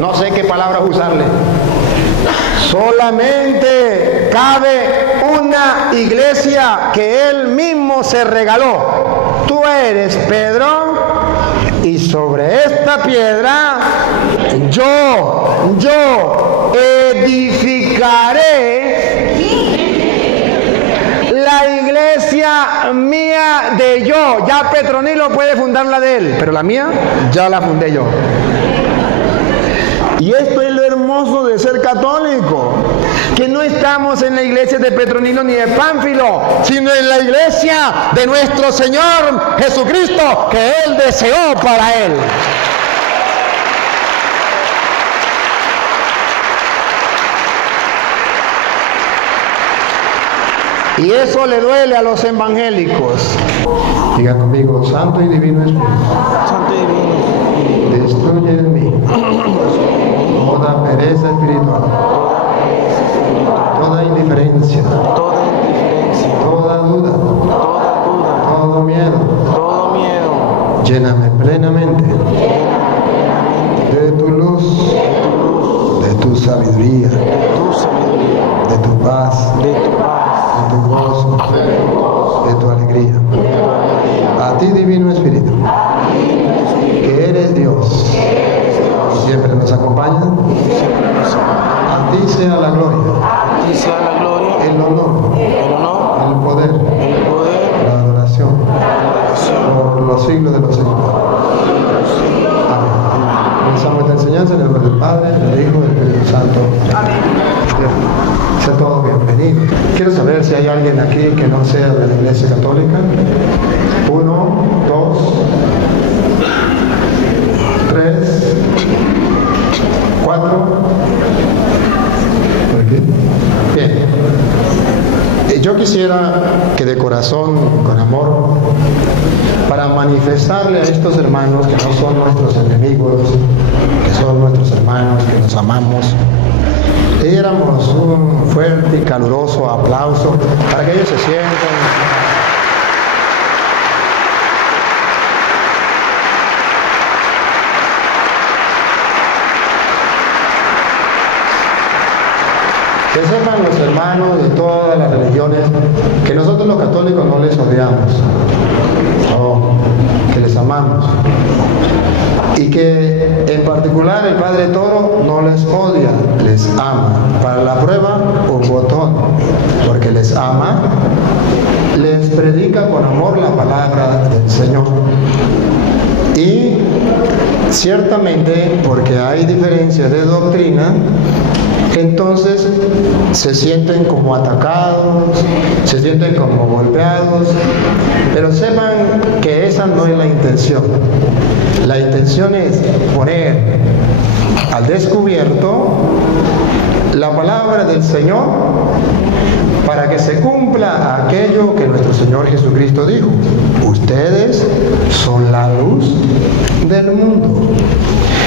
no sé qué palabras usarle. Solamente cabe una iglesia que Él mismo se regaló. Tú eres Pedro, y sobre esta piedra yo edificaré la iglesia mía de yo. Ya Petronilo puede fundar la de él, pero la mía ya la fundé yo. Y esto es lo hermoso de ser católico, que no estamos en la iglesia de Petronilo ni de Pánfilo, sino en la iglesia de nuestro Señor Jesucristo, que Él deseó para Él. Y eso le duele a los evangélicos. Diga conmigo, Santo y Divino Espíritu, Santo y Divino, destruye en mí toda pereza espiritual, toda indiferencia, toda duda, todo miedo. Lléname plenamente de tu luz, de tu sabiduría, de tu paz, de tu gozo, de tu alegría. A ti, Divino Espíritu, que eres Dios, siempre nos acompaña. A ti sea la gloria, el honor, el poder, la adoración, por los siglos de los siglos. Amén. Comenzamos esta enseñanza en el nombre del Padre, del Hijo y del Espíritu Santo. Amén. Sean todos bienvenidos. Quiero saber si hay alguien aquí que no sea de la Iglesia Católica. 1, 2, 3, 4. ¿Por aquí? Bien. Yo quisiera que de corazón, con amor, para manifestarle a estos hermanos que no son nuestros enemigos, que son nuestros hermanos, que nos amamos, diéramos un fuerte y caluroso aplauso para que ellos se sientan. Que sepan los hermanos de todas las religiones que nosotros los católicos no les odiamos, no, que les amamos. Y que en particular el Padre Toro no les odia, les ama. Para la prueba, un botón, porque les ama, les predica con amor la palabra del Señor. Y ciertamente, porque hay diferencias de doctrina, entonces se sienten como atacados, se sienten como golpeados, pero sepan que esa no es la intención. La intención es poner al descubierto la palabra del Señor para que se cumpla aquello que nuestro Señor Jesucristo dijo: ustedes son la luz del mundo.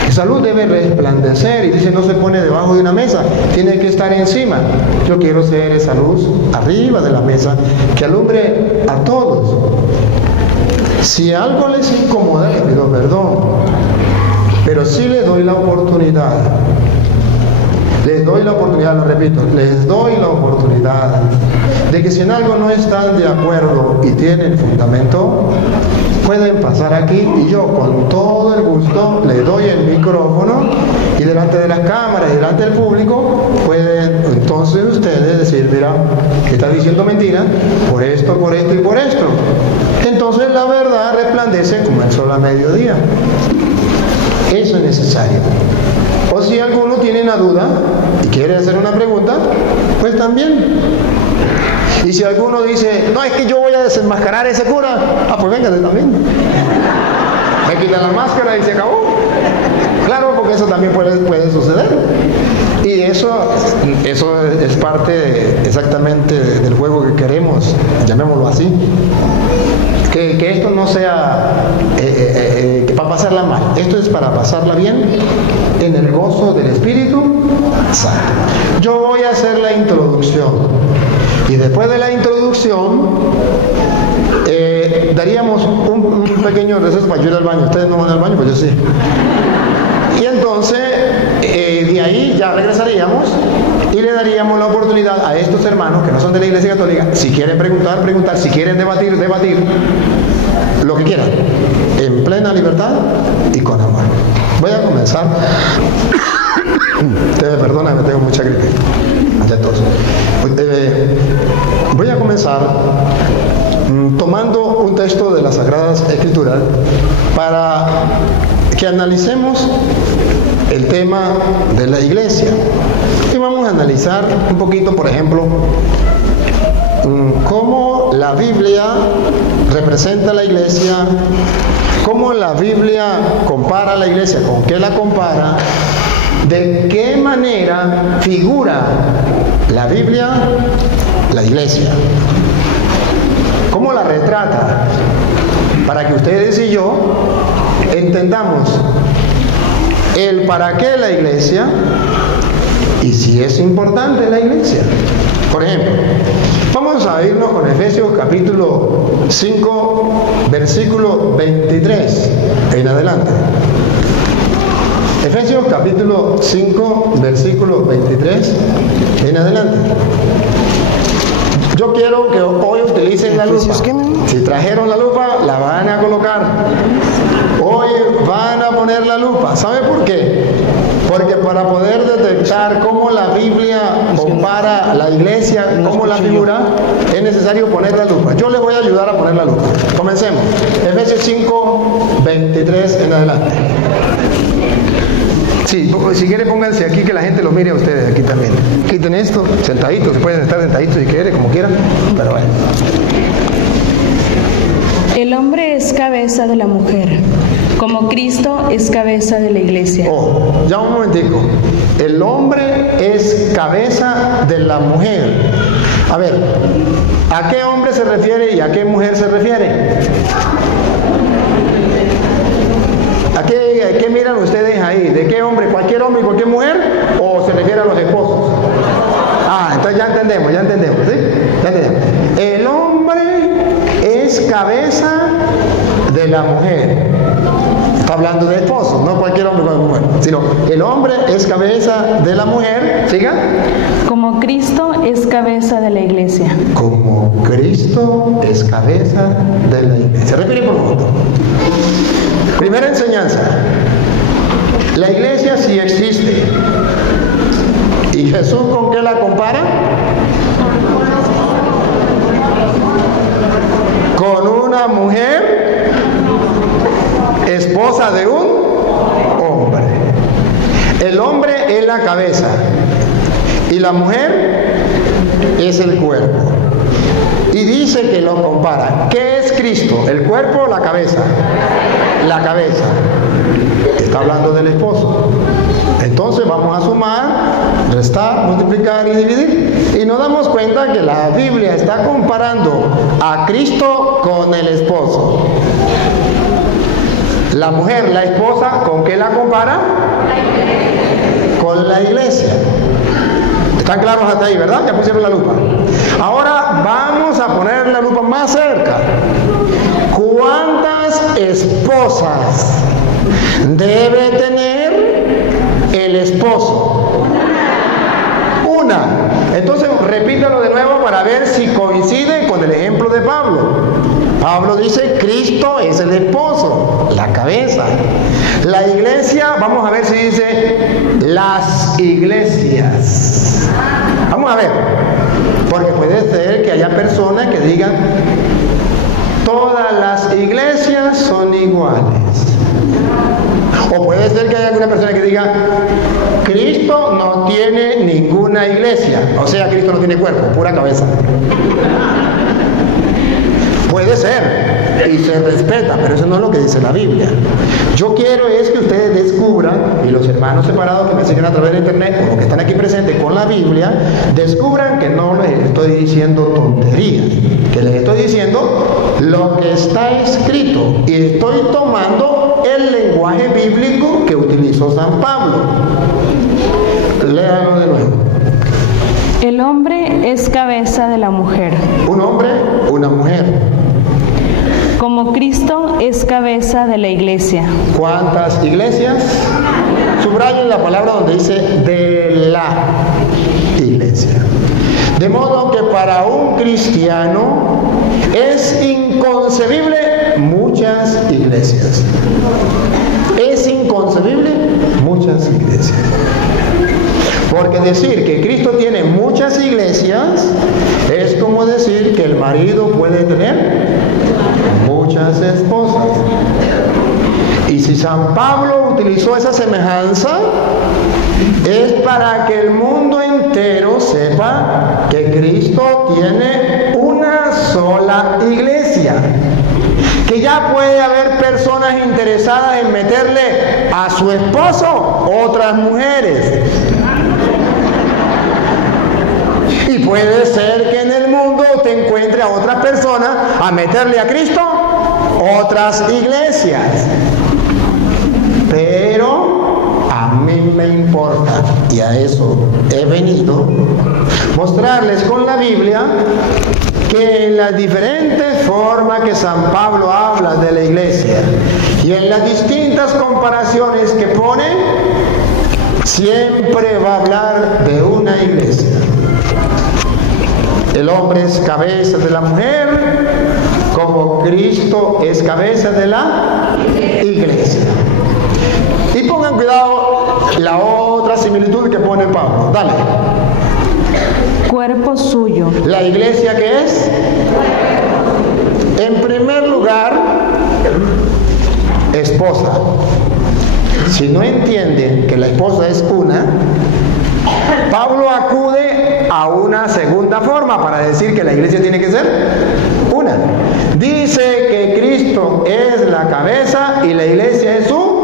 Esa luz debe resplandecer, y dice, no se pone debajo de una mesa, tiene que estar encima. Yo quiero ser esa luz arriba de la mesa que alumbre a todos. Si algo les incomoda, les pido perdón, pero sí les doy la oportunidad. Les doy la oportunidad, lo repito, les doy la oportunidad de que si en algo no están de acuerdo y tienen fundamento, pueden pasar aquí y yo con todo el gusto les doy el micrófono, y delante de las cámaras y delante del público pueden entonces ustedes decir: mira, está diciendo mentira por esto y por esto. Entonces la verdad resplandece como el sol a mediodía. Eso es necesario. O si alguno tiene una duda y quiere hacer una pregunta, pues también. Y si alguno dice: no, es que yo voy a desenmascarar a ese cura, pues véngase también. Me quita la máscara y se acabó. Claro, porque eso también puede suceder. Y eso es parte exactamente del juego que queremos, llamémoslo así. Que esto no sea para pasarla mal, esto es para pasarla bien en el gozo del Espíritu Santo. Yo voy a hacer la introducción, y después de la introducción daríamos un pequeño receso para yo ir al baño. Ustedes no van al baño, pues yo sí. Y entonces oportunidad a estos hermanos que no son de la Iglesia Católica, si quieren preguntar, preguntar, si quieren debatir, debatir, lo que quieran, en plena libertad y con amor. Voy a comenzar. Ustedes perdónenme, tengo mucha gripe. Ya todos. Voy a comenzar tomando un texto de las Sagradas Escrituras para que analicemos el tema de la iglesia. Y vamos a analizar un poquito, por ejemplo, cómo la Biblia representa a la iglesia, cómo la Biblia compara a la iglesia, con qué la compara, de qué manera figura la Biblia la iglesia, cómo la retrata, para que ustedes y yo entendamos el para qué la iglesia y si es importante la iglesia. Por ejemplo, vamos a irnos con Efesios capítulo 5, versículo 23 en adelante. Efesios capítulo 5, versículo 23 en adelante. Yo quiero que hoy utilicen la lupa. Si trajeron la lupa, la van a colocar. Hoy van a poner la lupa. ¿Sabe por qué? Porque para poder detectar cómo la Biblia compara la iglesia, cómo la figura, es necesario poner la lupa. Yo les voy a ayudar a poner la lupa. Comencemos. Efesios 5, 23 en adelante. Sí, si quieren pónganse aquí que la gente los mire a ustedes aquí también. Quiten esto, sentaditos, pueden estar sentaditos si quieren, como quieran, pero bueno. El hombre es cabeza de la mujer, como Cristo es cabeza de la iglesia. Oh, ya un momentico. El hombre es cabeza de la mujer. A ver, ¿a qué hombre se refiere y a qué mujer se refiere? ¿A qué miran ustedes ahí? ¿De qué hombre? ¿Cualquier hombre y cualquier mujer? ¿O se refiere a los esposos? Ah, entonces ya entendemos, ¿sí? Ya entendemos. El hombre es cabeza de la mujer. Está hablando de esposos, no cualquier hombre con mujer, sino el hombre es cabeza de la mujer. ¿Siga? Como Cristo es cabeza de la iglesia. Como Cristo es cabeza de la iglesia. Repite por favor. Primera enseñanza. La iglesia sí existe. ¿Y Jesús con qué la compara? Con una mujer, esposa de un hombre. El hombre es la cabeza y la mujer es el cuerpo. Y dice que lo compara. ¿Qué es Cristo? ¿El cuerpo o la cabeza? La cabeza. Está hablando del esposo. Entonces vamos a sumar, restar, multiplicar y dividir. Y nos damos cuenta que la Biblia está comparando a Cristo con el esposo. La mujer, la esposa, ¿con qué la compara? Con la iglesia. ¿Están claros hasta ahí, verdad? Ya pusieron la lupa. Ahora vamos a poner la lupa más cerca. ¿Cuántas esposas debe tener el esposo? Una. Entonces repítalo de nuevo para ver si coincide con el ejemplo de Pablo. Pablo dice, Cristo es el esposo, la cabeza. La iglesia, vamos a ver si dice las iglesias. Vamos a ver, porque puede ser que haya personas que digan, todas las iglesias son iguales. O puede ser que haya alguna persona que diga, Cristo no tiene ninguna iglesia. O sea, Cristo no tiene cuerpo, pura cabeza. Puede ser, y se respeta, pero eso no es lo que dice la Biblia. Yo quiero es que ustedes descubran, y los hermanos separados que me siguen a través de internet, o los que están aquí presentes con la Biblia, descubran que no les estoy diciendo tonterías, que les estoy diciendo lo que está escrito, y estoy tomando el lenguaje bíblico que utilizó San Pablo. Léanlo de nuevo. El hombre es cabeza de la mujer. Un hombre, una mujer. Como Cristo es cabeza de la iglesia. ¿Cuántas iglesias? Subrayen la palabra donde dice de la iglesia. De modo que para un cristiano es inconcebible muchas iglesias. Es inconcebible muchas iglesias. Porque decir que Cristo tiene muchas iglesias es como decir que el marido puede tener muchas esposas. Y si San Pablo utilizó esa semejanza, es para que el mundo entero sepa que Cristo tiene una sola iglesia. Que ya puede haber personas interesadas en meterle a su esposo otras mujeres. Y puede ser que en el mundo usted encuentre a otras personas a meterle a Cristo otras iglesias. Pero a mí me importa, y a eso he venido, mostrarles con la Biblia que en las diferentes formas que San Pablo habla de la iglesia y en las distintas comparaciones que pone, siempre va a hablar de una iglesia. El hombre es cabeza de la mujer, como Cristo es cabeza de la iglesia. Y pongan cuidado la otra similitud que pone Pablo. Dale. Cuerpo suyo. ¿La iglesia qué es? En primer lugar, esposa. Si no entienden que la esposa es una, Pablo acude a una segunda forma para decir que la iglesia tiene que ser una. Dice que Cristo es la cabeza y la iglesia es su...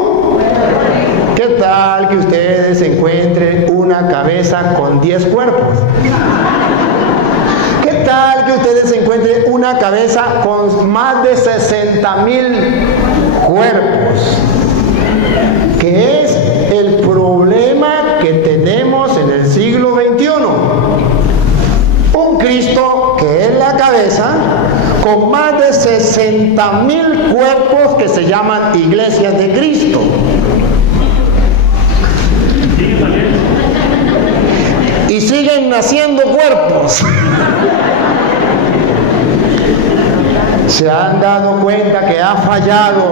¿Qué tal que ustedes encuentren una cabeza con 10 cuerpos? ¿Qué tal que ustedes encuentren una cabeza con más de 60,000 cuerpos? ¿Qué es el problema que tenemos en el siglo XXI? Un Cristo que es la cabeza con más de 60,000 cuerpos que se llaman iglesias de Cristo. Y siguen naciendo cuerpos. ¿Se han dado cuenta que ha fallado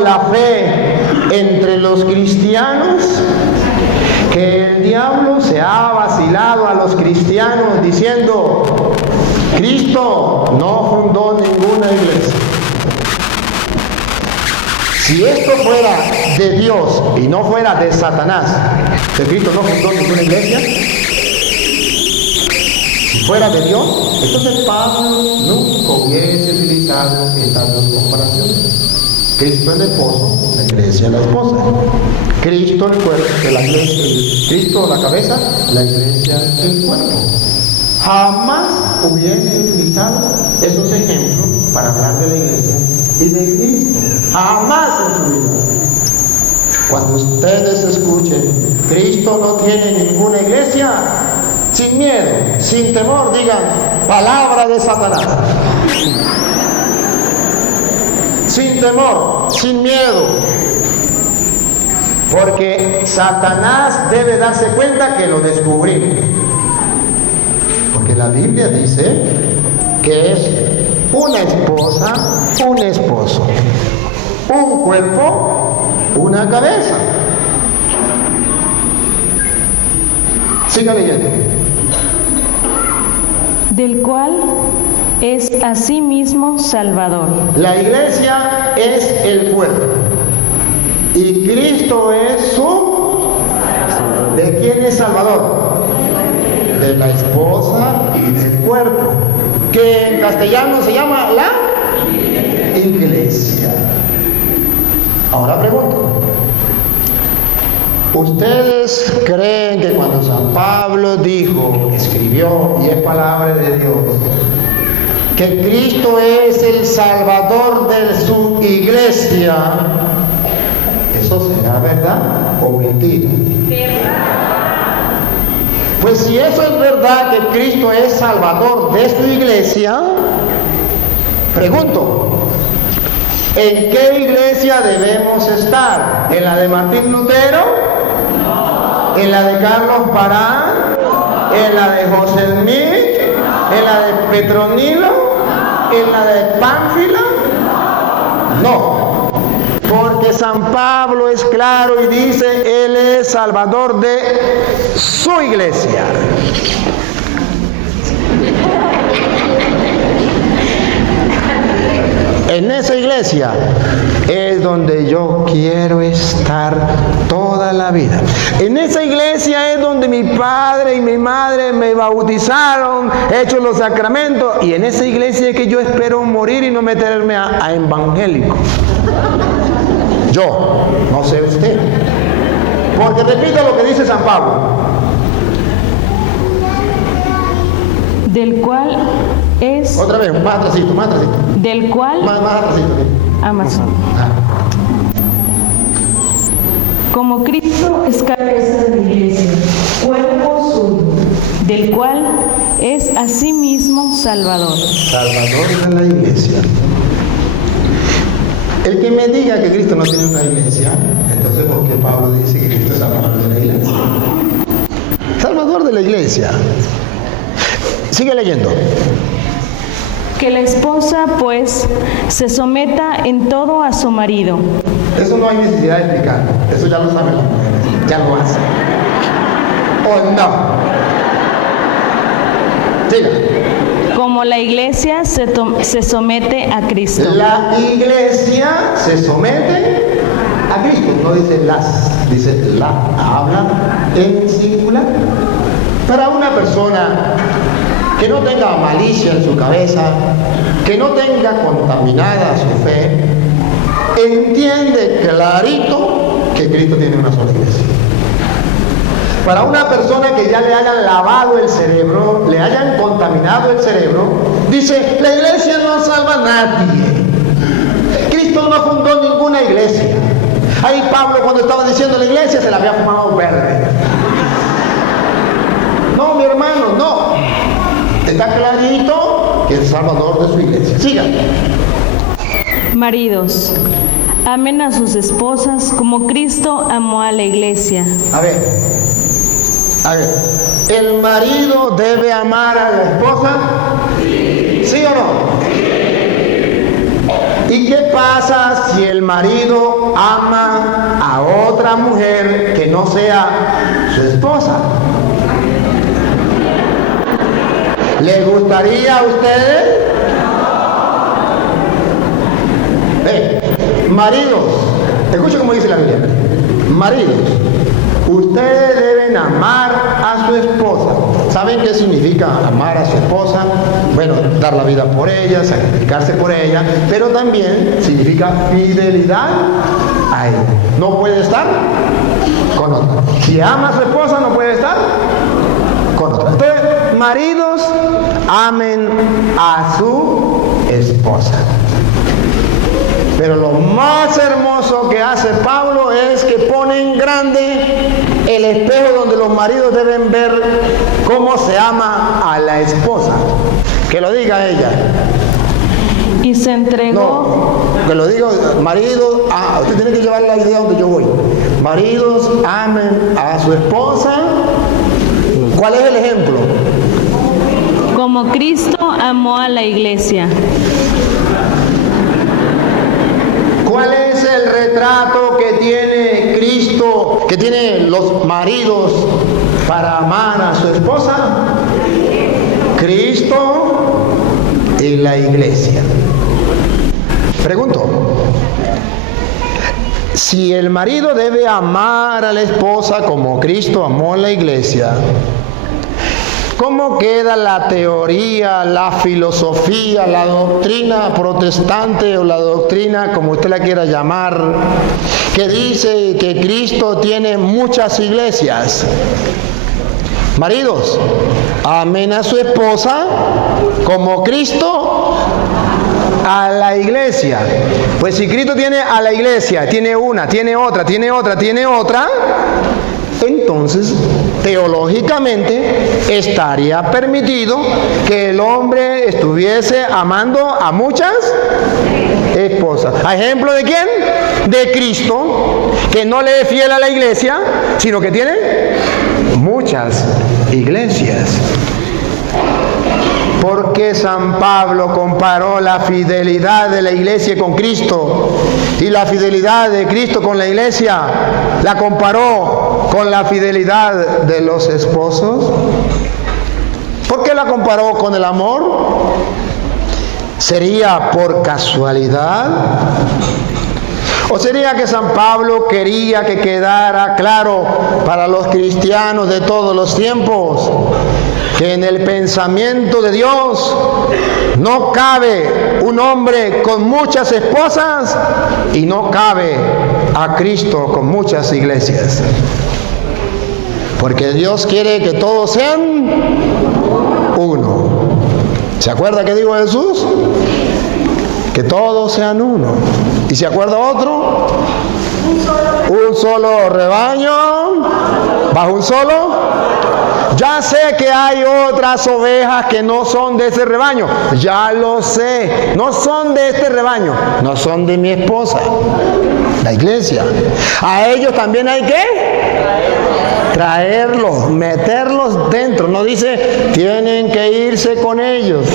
la fe entre los cristianos? Que el diablo se ha vacilado a los cristianos diciendo: Cristo no fundó ninguna iglesia. Si esto fuera de Dios y no fuera de Satanás, que Cristo no fundó ninguna iglesia, si fuera de Dios, entonces Pablo nunca hubiese utilizado estas dos comparaciones. Cristo el esposo, la iglesia la esposa. Cristo el cuerpo, que la iglesia, Cristo la cabeza, la iglesia el cuerpo. Jamás hubiese utilizado esos ejemplos para hablar de la iglesia y de Cristo. Jamás en su vida. Cuando ustedes escuchen, Cristo no tiene ninguna iglesia, sin miedo, sin temor, digan: palabra de Satanás. Sin temor, sin miedo. Porque Satanás debe darse cuenta que lo descubrimos. Porque la Biblia dice que es una esposa, un esposo, un cuerpo, una cabeza. Siga leyendo. Del cual es asimismo Salvador. La iglesia es el cuerpo y Cristo es su... ¿De quién es Salvador? De la esposa y del cuerpo, que en castellano se llama la iglesia. Ahora pregunto: ¿ustedes creen que cuando San Pablo dijo, escribió, y es palabra de Dios, que Cristo es el Salvador de su iglesia, eso será verdad o mentira? Pues si eso es verdad, que Cristo es Salvador de su iglesia, pregunto: ¿en qué iglesia debemos estar? ¿En la de Martín Lutero? ¿En la de Carlos Parán? ¿En la de José Smith? ¿En la de Petronilo? ¿En la de Pánfila? No, porque San Pablo es claro y dice, Él es Salvador de su iglesia. En esa iglesia es donde yo quiero estar toda la vida. En esa iglesia es donde mi padre y mi madre me bautizaron, he hecho los sacramentos, y en esa iglesia es que yo espero morir y no meterme a evangélico. Yo, no sé usted. Porque repito lo que dice San Pablo. Del cual es... Otra vez, más atrasito. Del cual... Más atrasito. Amazon. Como Cristo es cabeza de la iglesia, cuerpo suyo, del cual es asimismo Salvador. Salvador de la iglesia. El que me diga que Cristo no tiene una iglesia, entonces ¿por qué Pablo dice que Cristo es Salvador de la iglesia? Salvador de la iglesia. Sigue leyendo. Que la esposa, pues, se someta en todo a su marido. Eso no hay necesidad de explicarlo. Eso ya lo saben las mujeres. Ya lo hacen. ¿O no? Siga. Como la iglesia se somete a Cristo. La iglesia se somete a Cristo. No dice las, dice la. Habla en singular. Para una persona que no tenga malicia en su cabeza, que no tenga contaminada su fe, entiende clarito que Cristo tiene una sola iglesia. Para una persona que ya le hayan lavado el cerebro, le hayan contaminado el cerebro, dice, la iglesia no salva a nadie. Cristo no fundó ninguna iglesia. Ahí Pablo, cuando estaba diciendo la iglesia, se la había fumado verde. No, mi hermano, no. Está clarito que es Salvador de su iglesia. Sigan. Maridos, amen a sus esposas como Cristo amó a la iglesia. A ver, ¿el marido debe amar a la esposa? ¿Sí o no? ¿Y qué pasa si el marido ama a otra mujer que no sea su esposa? ¿Les gustaría a ustedes? Maridos, escuchen cómo dice la Biblia. Maridos, ustedes deben amar a su esposa. ¿Saben qué significa amar a su esposa? Bueno, dar la vida por ella, sacrificarse por ella, pero también significa fidelidad a ella. No puede estar con otra. Si ama a su esposa, no puede estar con otra. Entonces, maridos, amen a su esposa. Pero lo más hermoso que hace Pablo es que pone en grande el espejo donde los maridos deben ver cómo se ama a la esposa. Que lo diga ella. Y se entregó. No, que lo diga maridos. Usted tiene que llevar la idea donde yo voy. Maridos, amen a su esposa. ¿Cuál es el ejemplo? Como Cristo amó a la iglesia. ¿Cuál es el retrato que tiene Cristo, que tienen los maridos para amar a su esposa? Cristo y la iglesia. Pregunto, si el marido debe amar a la esposa como Cristo amó a la iglesia, ¿cómo queda la teoría, la filosofía, la doctrina protestante o la doctrina, como usted la quiera llamar, que dice que Cristo tiene muchas iglesias? Maridos, amen a su esposa como Cristo a la iglesia. Pues si Cristo tiene a la iglesia, tiene una, tiene otra, tiene otra, tiene otra, entonces, teológicamente, estaría permitido que el hombre estuviese amando a muchas esposas. ¿A ejemplo de quién? De Cristo, que no le es fiel a la iglesia, sino que tiene muchas iglesias. Porque San Pablo comparó la fidelidad de la iglesia con Cristo y la fidelidad de Cristo con la iglesia, la comparó con la fidelidad de los esposos. ¿Por qué la comparó con el amor? ¿Sería por casualidad? ¿O sería que San Pablo quería que quedara claro para los cristianos de todos los tiempos que en el pensamiento de Dios no cabe un hombre con muchas esposas y no cabe a Cristo con muchas iglesias? Porque Dios quiere que todos sean uno. ¿Se acuerda que dijo Jesús? Que todos sean uno. ¿Y se acuerda otro? Un solo rebaño, bajo un solo. Ya sé que hay otras ovejas que no son de ese rebaño. Ya lo sé. No son de este rebaño. No son de mi esposa, la iglesia. A ellos también hay que traerlos, meterlos dentro. No dice, tienen que irse con ellos.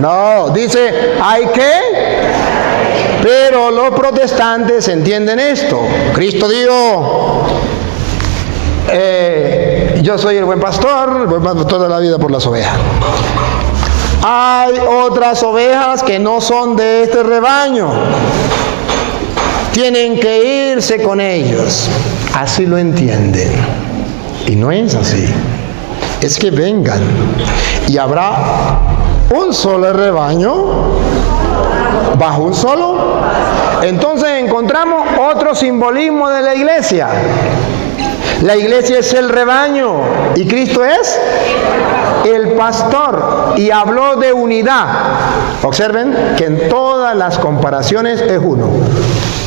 No, dice, hay que. Pero los protestantes entienden esto. Cristo dijo, yo soy el buen pastor toda la vida por las ovejas. Hay otras ovejas que no son de este rebaño. Tienen que irse con ellos. Así lo entienden. Y no es así. Es que vengan y habrá un solo rebaño bajo un solo. Entonces encontramos otro simbolismo de la iglesia. La iglesia es el rebaño y Cristo es el pastor, y habló de unidad. Observen que en todas las comparaciones es uno.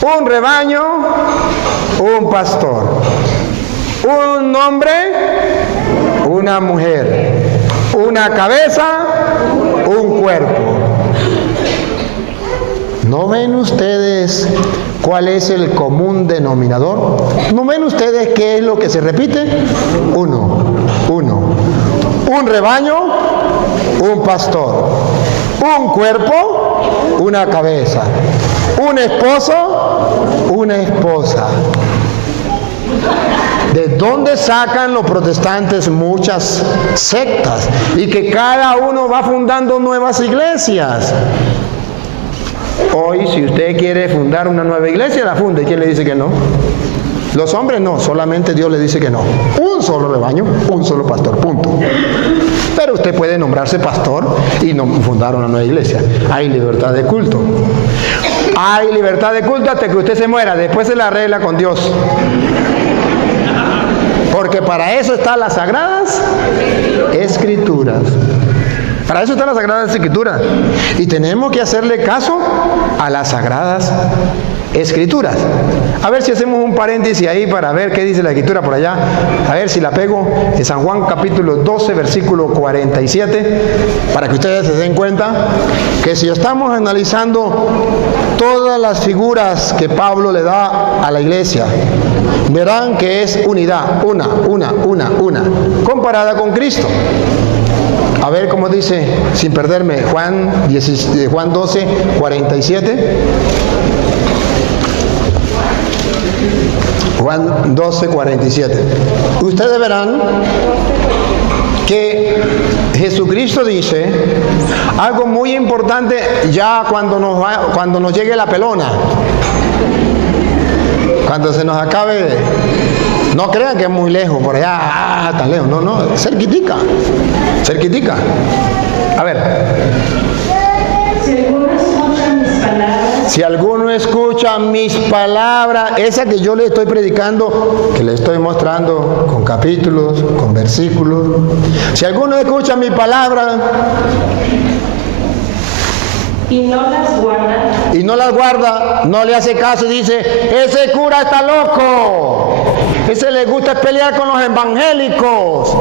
Un rebaño, un pastor. Un hombre, una mujer. Una cabeza, un cuerpo. ¿No ven ustedes cuál es el común denominador? ¿No ven ustedes qué es lo que se repite? Uno. Un rebaño, un pastor. Un cuerpo, una cabeza. Un esposo, una esposa. ¿De dónde sacan los protestantes muchas sectas? Y que cada uno va fundando nuevas iglesias. Hoy, si usted quiere fundar una nueva iglesia, la funde. ¿Quién le dice que no? Los hombres no, solamente Dios le dice que no. Un solo rebaño, un solo pastor, punto. Pero usted puede nombrarse pastor y no fundar una nueva iglesia. Hay libertad de culto. Hay libertad de culto hasta que usted se muera. Después se la arregla con Dios. Porque para eso están las Sagradas Escrituras. Para eso están las Sagradas Escrituras. Y tenemos que hacerle caso a las Sagradas Escrituras. A ver si hacemos un paréntesis ahí para ver qué dice la Escritura por allá. A ver si la pego en San Juan capítulo 12, versículo 47, para que ustedes se den cuenta que si estamos analizando todas las figuras que Pablo le da a la iglesia, verán que es unidad, una, comparada con Cristo. A ver cómo dice, sin perderme, Juan 12, 47. Juan 12, 47. Ustedes verán que Jesucristo dice algo muy importante ya cuando nos llegue la pelona. Cuando se nos acabe, no crean que es muy lejos, por allá, tan lejos, no, cerquitica. A ver. Si alguno escucha mis palabras, esa que yo le estoy predicando, que le estoy mostrando con capítulos, con versículos. Si alguno escucha mi palabra y no las guarda, no le hace caso y dice, ese cura está loco, ese le gusta pelear con los evangélicos,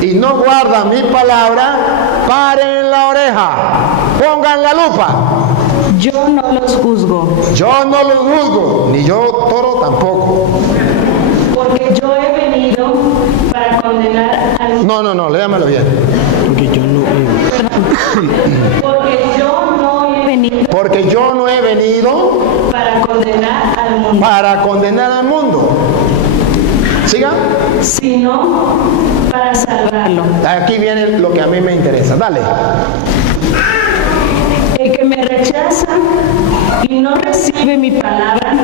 y no guarda mi palabra, paren la oreja, pongan la lupa. Yo no los juzgo. Yo no los juzgo, ni yo toro tampoco. condenar al mundo. No, léamelo bien. Porque yo no Porque yo no he venido para condenar al mundo, ¿Siga? sino para salvarlo. Aquí viene lo que a mí me interesa. Dale. El que me rechaza y no recibe mi palabra,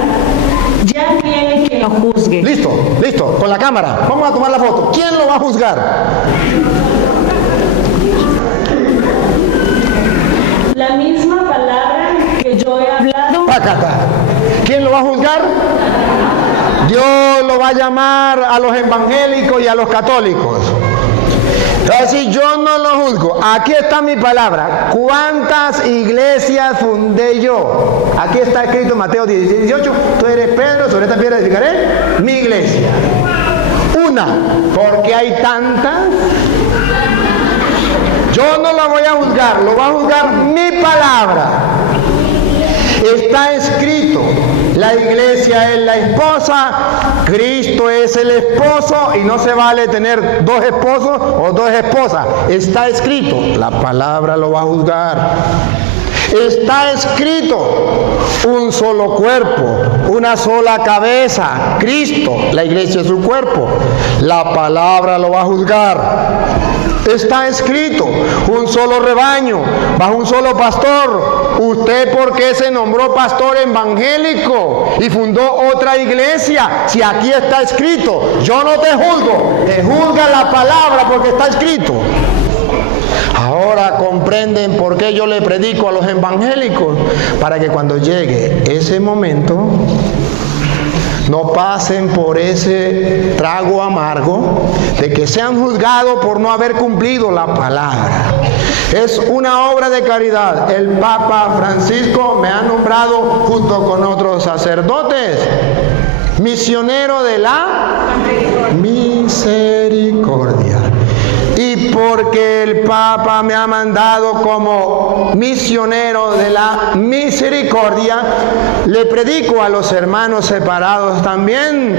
ya tiene quien lo juzgue. Listo, con la cámara. Vamos a tomar la foto. ¿Quién lo va a juzgar? La misma palabra que yo he hablado. Pácata. ¿Quién lo va a juzgar? Dios lo va a llamar a los evangélicos y a los católicos. Así yo no lo juzgo. Aquí está mi palabra. ¿Cuántas iglesias fundé yo? Aquí está escrito en Mateo 16, 18. Tú eres Pedro, sobre esta piedra edificaré mi iglesia. Una, porque hay tantas. Yo no la voy a juzgar, lo va a juzgar mi palabra. Está escrito, la iglesia es la esposa, Cristo es el esposo y no se vale tener dos esposos o dos esposas. Está escrito, la palabra lo va a juzgar. Está escrito, un solo cuerpo, una sola cabeza, Cristo, la iglesia es su cuerpo. La palabra lo va a juzgar. Está escrito, un solo rebaño, bajo un solo pastor. ¿Usted por qué se nombró pastor evangélico y fundó otra iglesia? Si aquí está escrito, yo no te juzgo, te juzga la palabra porque está escrito. Ahora comprenden por qué yo le predico a los evangélicos, para que cuando llegue ese momento no pasen por ese trago amargo de que sean juzgados por no haber cumplido la palabra. Es una obra de caridad. El Papa Francisco me ha nombrado junto con otros sacerdotes misionero de la misericordia. Y porque el Papa me ha mandado como misionero de la misericordia, le predico a los hermanos separados también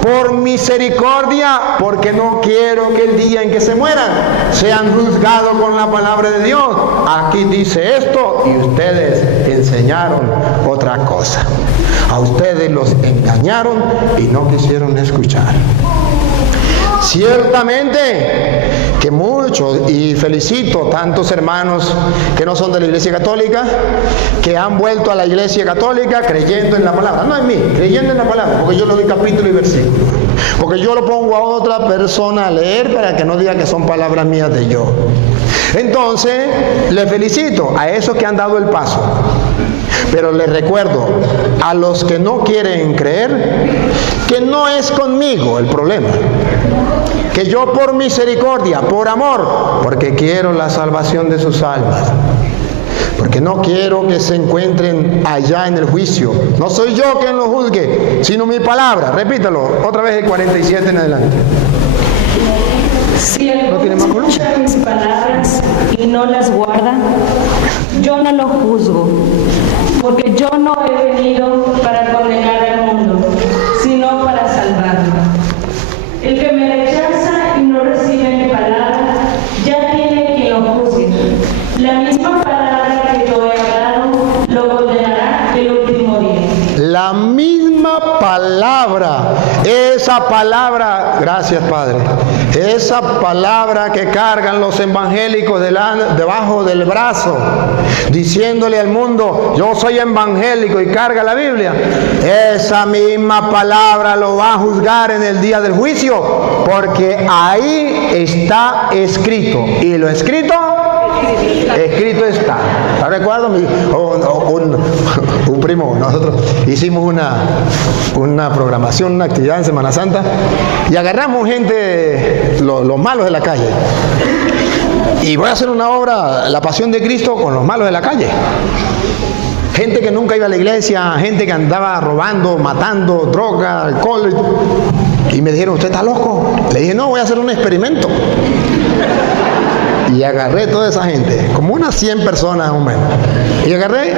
por misericordia, porque no quiero que el día en que se mueran sean juzgados con la palabra de Dios. Aquí dice esto y ustedes enseñaron otra cosa. A ustedes los engañaron y no quisieron escuchar. Ciertamente que muchos, y felicito tantos hermanos que no son de la Iglesia Católica, que han vuelto a la Iglesia Católica creyendo en la palabra, no en mí, creyendo en la palabra, porque yo le doy capítulo y versículo, porque yo lo pongo a otra persona a leer para que no diga que son palabras mías de yo. Entonces, le felicito a esos que han dado el paso. Pero les recuerdo a los que no quieren creer que no es conmigo el problema, que yo por misericordia, por amor, porque quiero la salvación de sus almas, porque no quiero que se encuentren allá en el juicio. No soy yo quien lo juzgue, sino mi palabra. Repítalo otra vez el 47 en adelante. Si alguno escucha mis palabras y no las guarda, yo no lo juzgo, porque yo no he venido para condenar al mundo, sino para salvarlo. El que me rechaza y no recibe mi palabra, ya tiene quien lo juzgue. La misma palabra que yo he hablado, lo condenará el último día. La misma palabra, esa palabra, gracias Padre, esa palabra que cargan los evangélicos debajo del brazo, diciéndole al mundo, yo soy evangélico, y carga la Biblia, esa misma palabra lo va a juzgar en el día del juicio, porque ahí está escrito, y lo escrito está. Yo recuerdo un primo, nosotros hicimos una programación, una actividad en Semana Santa, y agarramos gente, los malos de la calle, y voy a hacer una obra, La Pasión de Cristo, con los malos de la calle. Gente que nunca iba a la iglesia, gente que andaba robando, matando, droga, alcohol. Y me dijeron, ¿usted está loco? Le dije, no, voy a hacer un experimento. Y agarré toda esa gente, como unas 100 personas o menos. Y agarré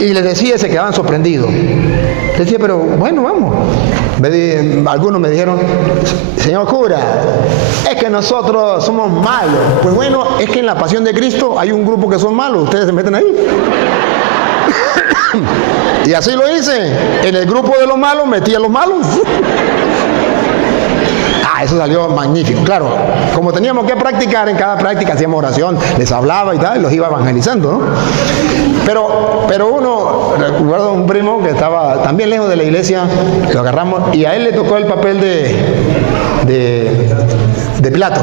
y les decía, se quedaban sorprendidos. Les decía, pero bueno, vamos. Algunos me dijeron, señor cura, es que nosotros somos malos. Pues bueno, es que en la Pasión de Cristo hay un grupo que son malos, ustedes se meten ahí. Y así lo hice. En el grupo de los malos metí a los malos. Eso salió magnífico. Claro, como teníamos que practicar, en cada práctica hacíamos oración, les hablaba y tal, y los iba evangelizando, ¿no? Pero uno, recuerdo un primo que estaba también lejos de la iglesia, lo agarramos y a él le tocó el papel de Pilato.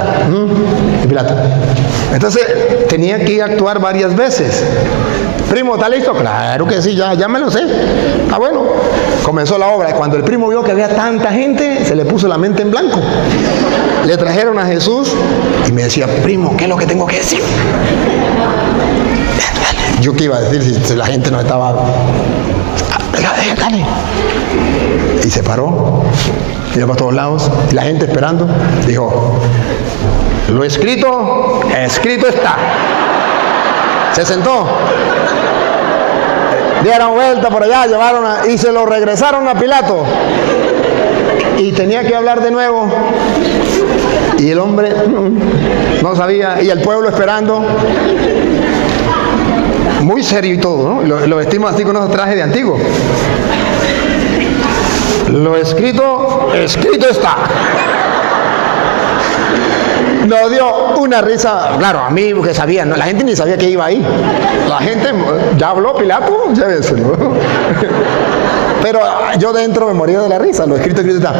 De Pilato. Entonces tenía que actuar varias veces. Primo, ¿está listo? Claro que sí, ya me lo sé. Ah, bueno. Comenzó la obra. Cuando el primo vio que había tanta gente, se le puso la mente en blanco. Le trajeron a Jesús y me decía, primo, ¿qué es lo que tengo que decir? Yo qué iba a decir si la gente no estaba... Dale. Y se paró, miró para todos lados, y la gente esperando, dijo, lo escrito está. Se sentó. Dieron vuelta por allá, y se lo regresaron a Pilato. Y tenía que hablar de nuevo. Y el hombre no sabía, y el pueblo esperando. Muy serio y todo, ¿no? Lo vestimos así con unos trajes de antiguo. Lo escrito está. Nos dio una risa, claro, a mí que sabía, ¿no? La gente ni sabía que iba ahí. La gente, ya habló Pilato, ya ves, ¿no? Pero yo dentro me moría de la risa, lo escrito está.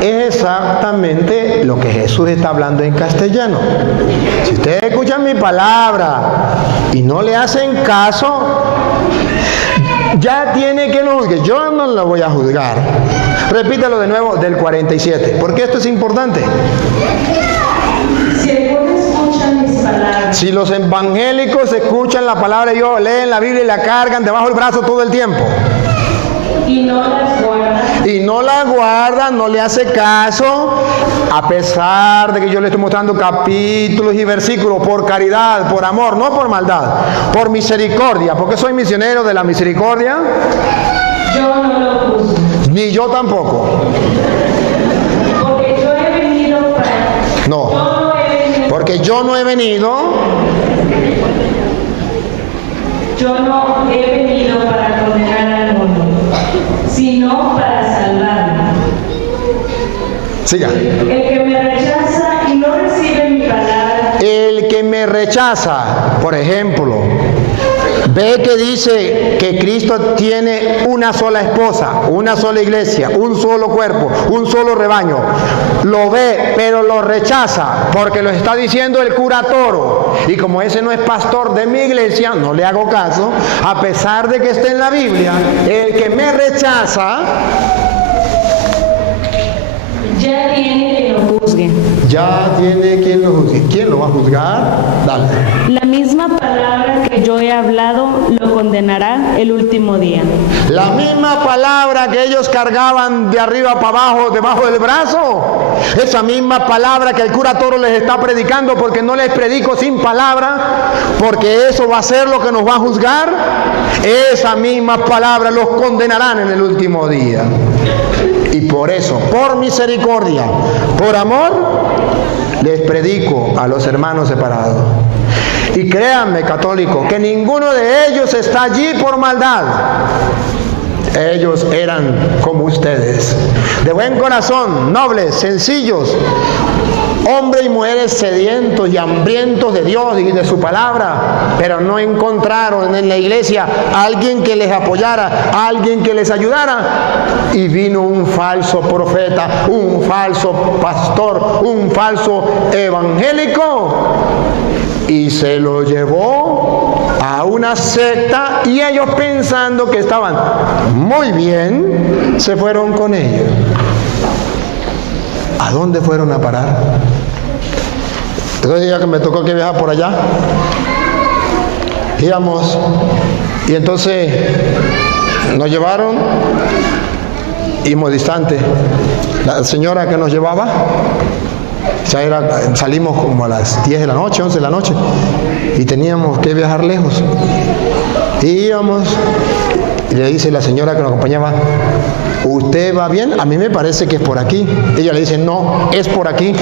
Es exactamente lo que Jesús está hablando en castellano. Si ustedes escuchan mi palabra y no le hacen caso, ya tiene que lo juzgue. Yo no lo voy a juzgar. Repítalo de nuevo del 47, porque esto es importante. Si algunos escuchan mis palabras. Si los evangélicos escuchan la palabra de Dios, leen la Biblia y la cargan debajo del brazo todo el tiempo. Y no las guardan. Y no la guarda, no le hace caso, a pesar de que yo le estoy mostrando capítulos y versículos por caridad, por amor, no por maldad, por misericordia, porque soy misionero de la misericordia. Yo no lo juzgo. Ni yo tampoco. Porque yo he venido para... No. Porque yo no he venido. Yo no he venido para condenar al mundo, sino para salvarlo. Siga. El que me rechaza y no recibe mi palabra. El que me rechaza, por ejemplo, ve que dice que Cristo tiene una sola esposa, una sola iglesia, un solo cuerpo, un solo rebaño. Lo ve, pero lo rechaza, porque lo está diciendo el cura Toro. Y como ese no es pastor de mi iglesia, no le hago caso, a pesar de que esté en la Biblia. El que me rechaza, ya tiene quien lo juzgue. ya tiene quien lo juzgue. ¿Quién lo va a juzgar? Dale. La misma palabra que yo he hablado lo condenará el último día. La misma palabra que ellos cargaban de arriba para abajo, debajo del brazo, esa misma palabra que el cura Toro les está predicando, porque no les predico sin palabra, porque eso va a ser lo que nos va a juzgar, esa misma palabra los condenarán en el último día. Y por eso, por misericordia, por amor, les predico a los hermanos separados. Y créanme, católicos, que ninguno de ellos está allí por maldad. Ellos eran como ustedes, de buen corazón, nobles, sencillos, hombres y mujeres sedientos y hambrientos de Dios y de su palabra, pero no encontraron en la iglesia a alguien que les apoyara, a alguien que les ayudara, y vino un falso profeta, un falso pastor, un falso evangélico, y se lo llevó a una secta, y ellos, pensando que estaban muy bien, se fueron con ellos. ¿A dónde fueron a parar? Entonces, ya que me tocó que viajar por allá, íbamos, y entonces nos llevaron, íbamos distante. La señora que nos llevaba, ya salimos como a las 10 de la noche, 11 de la noche, y teníamos que viajar lejos. Y íbamos, y le dice la señora que nos acompañaba, ¿usted va bien? A mí me parece que es por aquí. Ella le dice, no, es por aquí.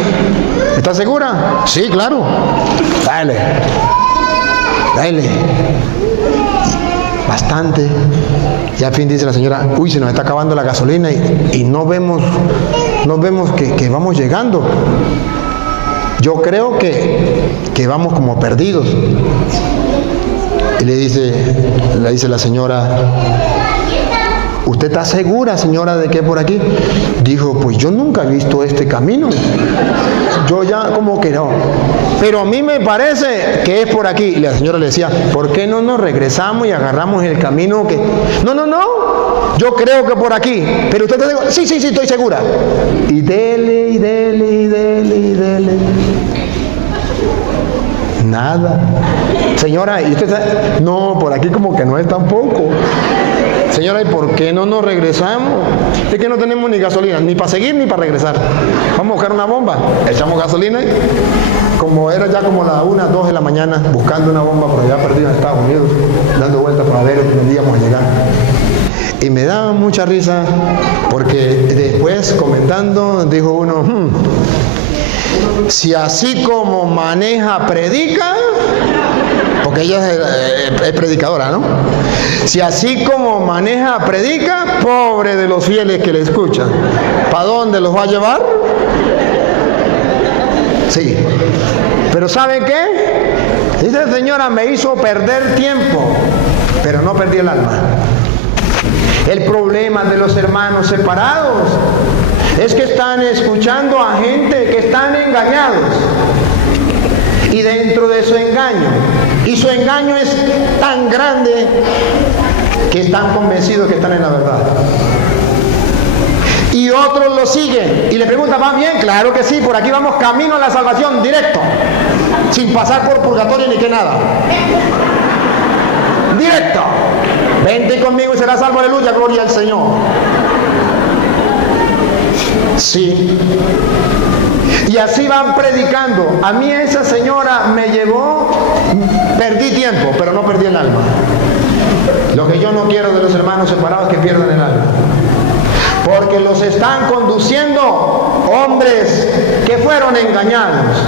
¿Está segura? Sí, claro. Dale. Bastante. Y al fin dice la señora, uy, se nos está acabando la gasolina y no vemos que vamos llegando. Yo creo que vamos como perdidos. Y le dice la señora, ¿usted está segura, señora, de que es por aquí? Dijo, pues yo nunca he visto este camino. Yo ya como que no. Pero a mí me parece que es por aquí. Y la señora le decía, ¿por qué no nos regresamos y agarramos el camino que...? No, yo creo que por aquí. Pero usted está segura. Sí, estoy segura. Y dele. Nada. Señora, ¿y usted está...? No, por aquí como que no es tampoco. Señora, ¿y por qué no nos regresamos? Es que no tenemos ni gasolina, ni para seguir ni para regresar. Vamos a buscar una bomba. Echamos gasolina y como era ya como las 1, 2 de la mañana, buscando una bomba por allá perdido en Estados Unidos, dando vueltas para ver dónde íbamos a llegar. Y me daba mucha risa porque después comentando dijo uno, si así como maneja, predica, porque ella es predicadora, ¿no? Si así como maneja, predica, pobre de los fieles que le escuchan. ¿Para dónde los va a llevar? Sí. Pero ¿sabe qué? Dice la señora, me hizo perder tiempo, pero no perdí el alma. El problema de los hermanos separados es que están escuchando a gente que están engañados. Y dentro de su engaño, y su engaño es tan grande que están convencidos que están en la verdad. Y otros lo siguen y le preguntan, ¿va bien? Claro que sí, por aquí vamos camino a la salvación, directo, sin pasar por purgatorio ni que nada. Directo. Vente conmigo y serás salvo, aleluya, gloria al Señor. Sí. Y así van predicando. A mí esa señora me llevó, perdí tiempo, pero no perdí el alma. Lo que yo no quiero de los hermanos separados es que pierdan el alma. Porque los están conduciendo hombres que fueron engañados,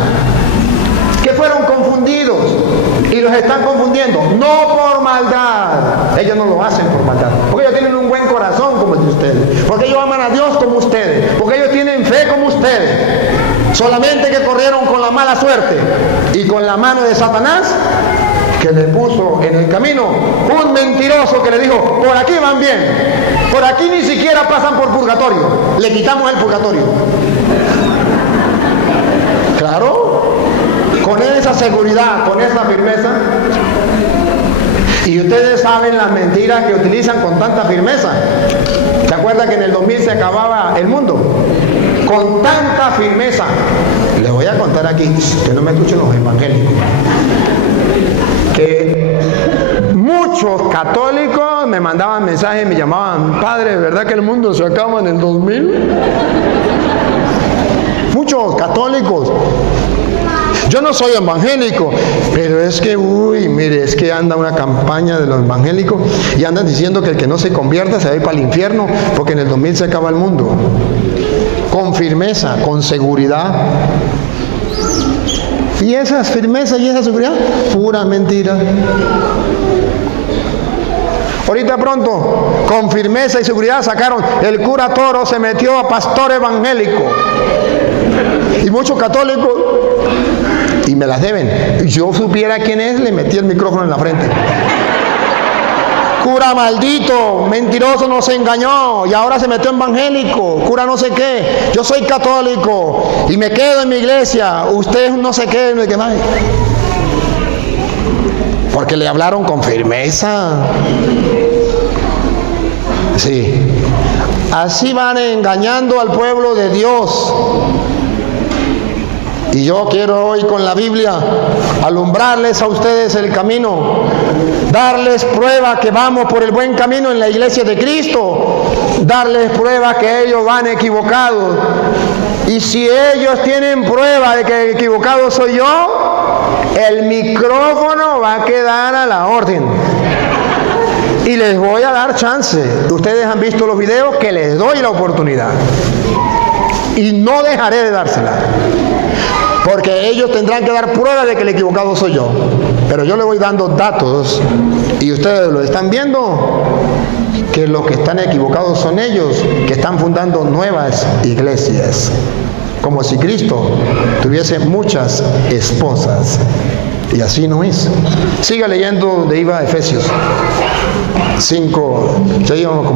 que fueron confundidos, y los están confundiendo, no por maldad. Ellos no lo hacen por maldad, porque ellos tienen un buen corazón como el de ustedes, porque ellos aman a Dios como ustedes, porque ellos tienen fe como ustedes. Solamente que corrieron con la mala suerte y con la mano de Satanás, que le puso en el camino un mentiroso que le dijo, por aquí van bien, por aquí ni siquiera pasan por purgatorio, le quitamos el purgatorio. Claro, con esa seguridad, con esa firmeza. Y ustedes saben las mentiras que utilizan con tanta firmeza. ¿Se acuerdan que en el 2000 se acababa el mundo? Con tanta firmeza. Les voy a contar aquí, que no me escuchen los evangélicos, que muchos católicos me mandaban mensajes y me llamaban, padre, ¿verdad que el mundo se acaba en el 2000? Muchos católicos. Yo no soy evangélico, pero es que, mire, es que anda una campaña de los evangélicos y andan diciendo que el que no se convierta se va a ir para el infierno porque en el 2000 se acaba el mundo. Con firmeza, con seguridad. Y esa firmeza y esa seguridad, pura mentira. Ahorita pronto, con firmeza y seguridad sacaron, el cura Toro se metió a pastor evangélico. Y muchos católicos, y me las deben. Yo supiera quién es, le metí el micrófono en la frente. Cura maldito, mentiroso, nos engañó y ahora se metió evangélico, cura no sé qué. Yo soy católico y me quedo en mi iglesia, usted no sé qué, no sé qué más. Porque le hablaron con firmeza. Sí. Así van engañando al pueblo de Dios. Y yo quiero hoy con la Biblia alumbrarles a ustedes el camino, darles prueba que vamos por el buen camino en la iglesia de Cristo, darles prueba que ellos van equivocados. Y si ellos tienen prueba de que el equivocado soy yo, el micrófono va a quedar a la orden. Y les voy a dar chance. Ustedes han visto los videos que les doy la oportunidad. Y no dejaré de dársela. Porque ellos tendrán que dar prueba de que el equivocado soy yo. Pero yo les voy dando datos. Y ustedes lo están viendo. Que los que están equivocados son ellos, que están fundando nuevas iglesias. Como si Cristo tuviese muchas esposas. Y así no es. Siga leyendo donde iba Efesios 5, ya íbamos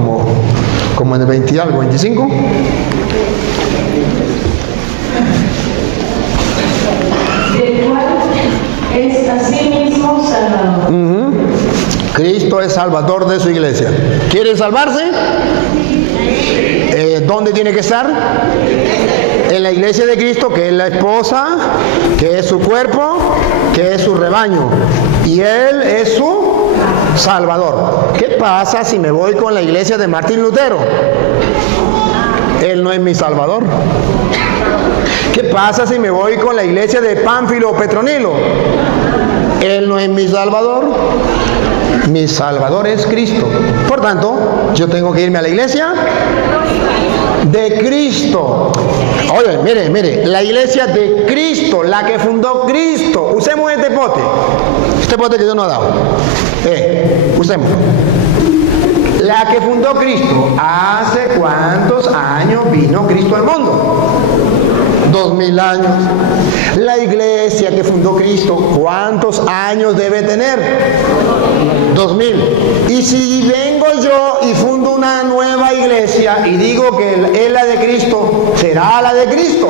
como en el 20 y algo, 25. Del cual es asimismo Salvador. Cristo es Salvador de su iglesia. ¿Quieren salvarse? ¿Dónde tiene que estar? En la iglesia de Cristo, que es la esposa, que es su cuerpo, que es su rebaño. Y Él es su Salvador. ¿Qué pasa si me voy con la iglesia de Martín Lutero? Él no es mi Salvador. ¿Qué pasa si me voy con la iglesia de Pánfilo o Petronilo? Él no es mi Salvador. Mi Salvador es Cristo. Por tanto, yo tengo que irme a la iglesia de Cristo. Oye, mire, la iglesia de Cristo, la que fundó Cristo. Usemos este pote que Dios nos ha dado. Usemos. La que fundó Cristo. ¿Hace cuántos años vino Cristo al mundo? 2000 años. La iglesia que fundó Cristo, ¿cuántos años debe tener? 2000. Y si vengo yo y fundo una nueva iglesia y digo que es la de Cristo, ¿será la de Cristo?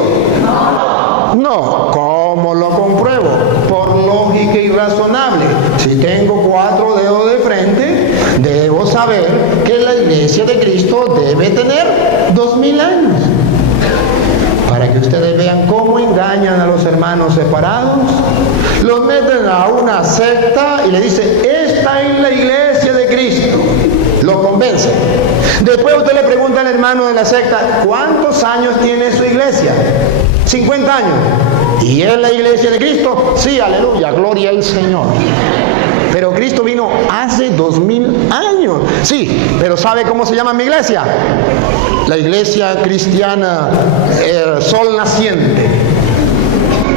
No. ¿Cómo lo compruebo? Por lógica y razonable. Si tengo 4 dedos de frente, debo saber que la iglesia de Cristo debe tener 2000 años. Para que ustedes vean cómo engañan a los hermanos separados, los meten a una secta y le dicen, esta es la iglesia de Cristo. Lo convencen. Después usted le pregunta al hermano de la secta, ¿cuántos años tiene su iglesia? 50 años. ¿Y es la iglesia de Cristo? Sí, aleluya, gloria al Señor. Pero Cristo vino hace 2000 años. Sí, pero ¿sabe cómo se llama mi iglesia? La iglesia cristiana Sol Naciente.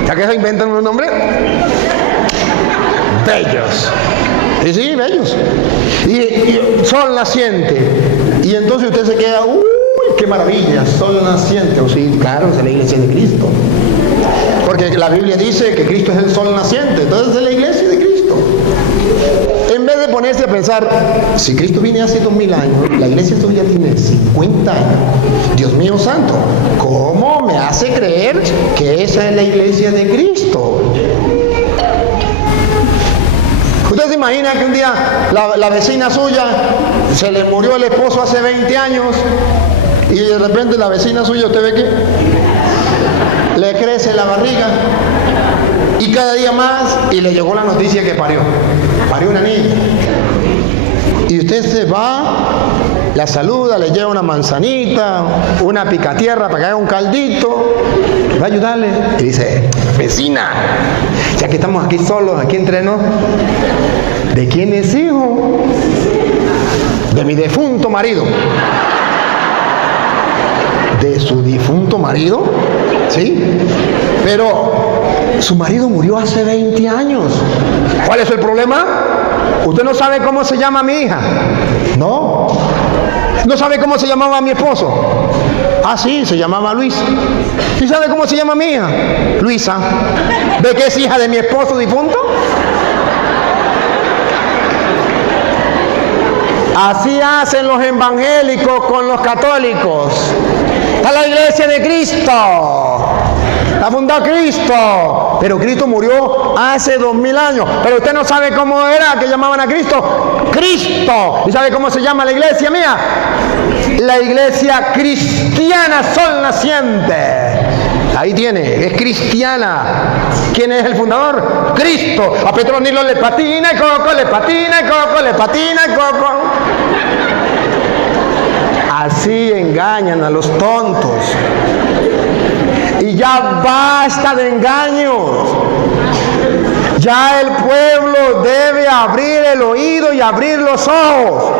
¿Ya que se inventan un nombre? Bellos. Sí, bellos. Y Sol Naciente. Y entonces usted se queda, uy, qué maravilla, Sol Naciente. O sí, claro, es la iglesia de Cristo. Porque la Biblia dice que Cristo es el Sol Naciente. Entonces es la iglesia de Cristo. En vez de ponerse a pensar, si Cristo viene hace 2000 años, la iglesia todavía tiene 50 años. Dios mío santo, ¿cómo me hace creer que esa es la iglesia de Cristo? ¿Usted se imagina que un día la vecina suya se le murió el esposo hace 20 años y de repente la vecina suya, usted ve que le crece la barriga y cada día más y le llegó la noticia que parió una niña? Y usted se va, la saluda, le lleva una manzanita, una picatierra para que haga un caldito, va a ayudarle y dice, vecina, ya que estamos aquí solos, aquí entre nos, ¿de quién es hijo? De mi difunto marido. ¿De su difunto marido? ¿Sí? Pero su marido murió hace 20 años. ¿Cuál es el problema? ¿Usted no sabe cómo se llama mi hija? No. ¿No sabe cómo se llamaba mi esposo? Ah, sí, se llamaba Luis. ¿Y sabe cómo se llama mi hija? Luisa. ¿Ve que es hija de mi esposo difunto? Así hacen los evangélicos con los católicos. Está la iglesia de Cristo. La fundó Cristo. Pero Cristo murió hace 2000 años. Pero usted no sabe cómo era que llamaban a Cristo. Cristo. ¿Y sabe cómo se llama la iglesia mía? La iglesia cristiana Sol Naciente. Ahí tiene, es cristiana. ¿Quién es el fundador? Cristo. A Petronilo le patina y Coco, le patina y Coco, le patina y Coco. Así engañan a los tontos. Y ya basta de engaños. Ya el pueblo debe abrir el oído y abrir los ojos.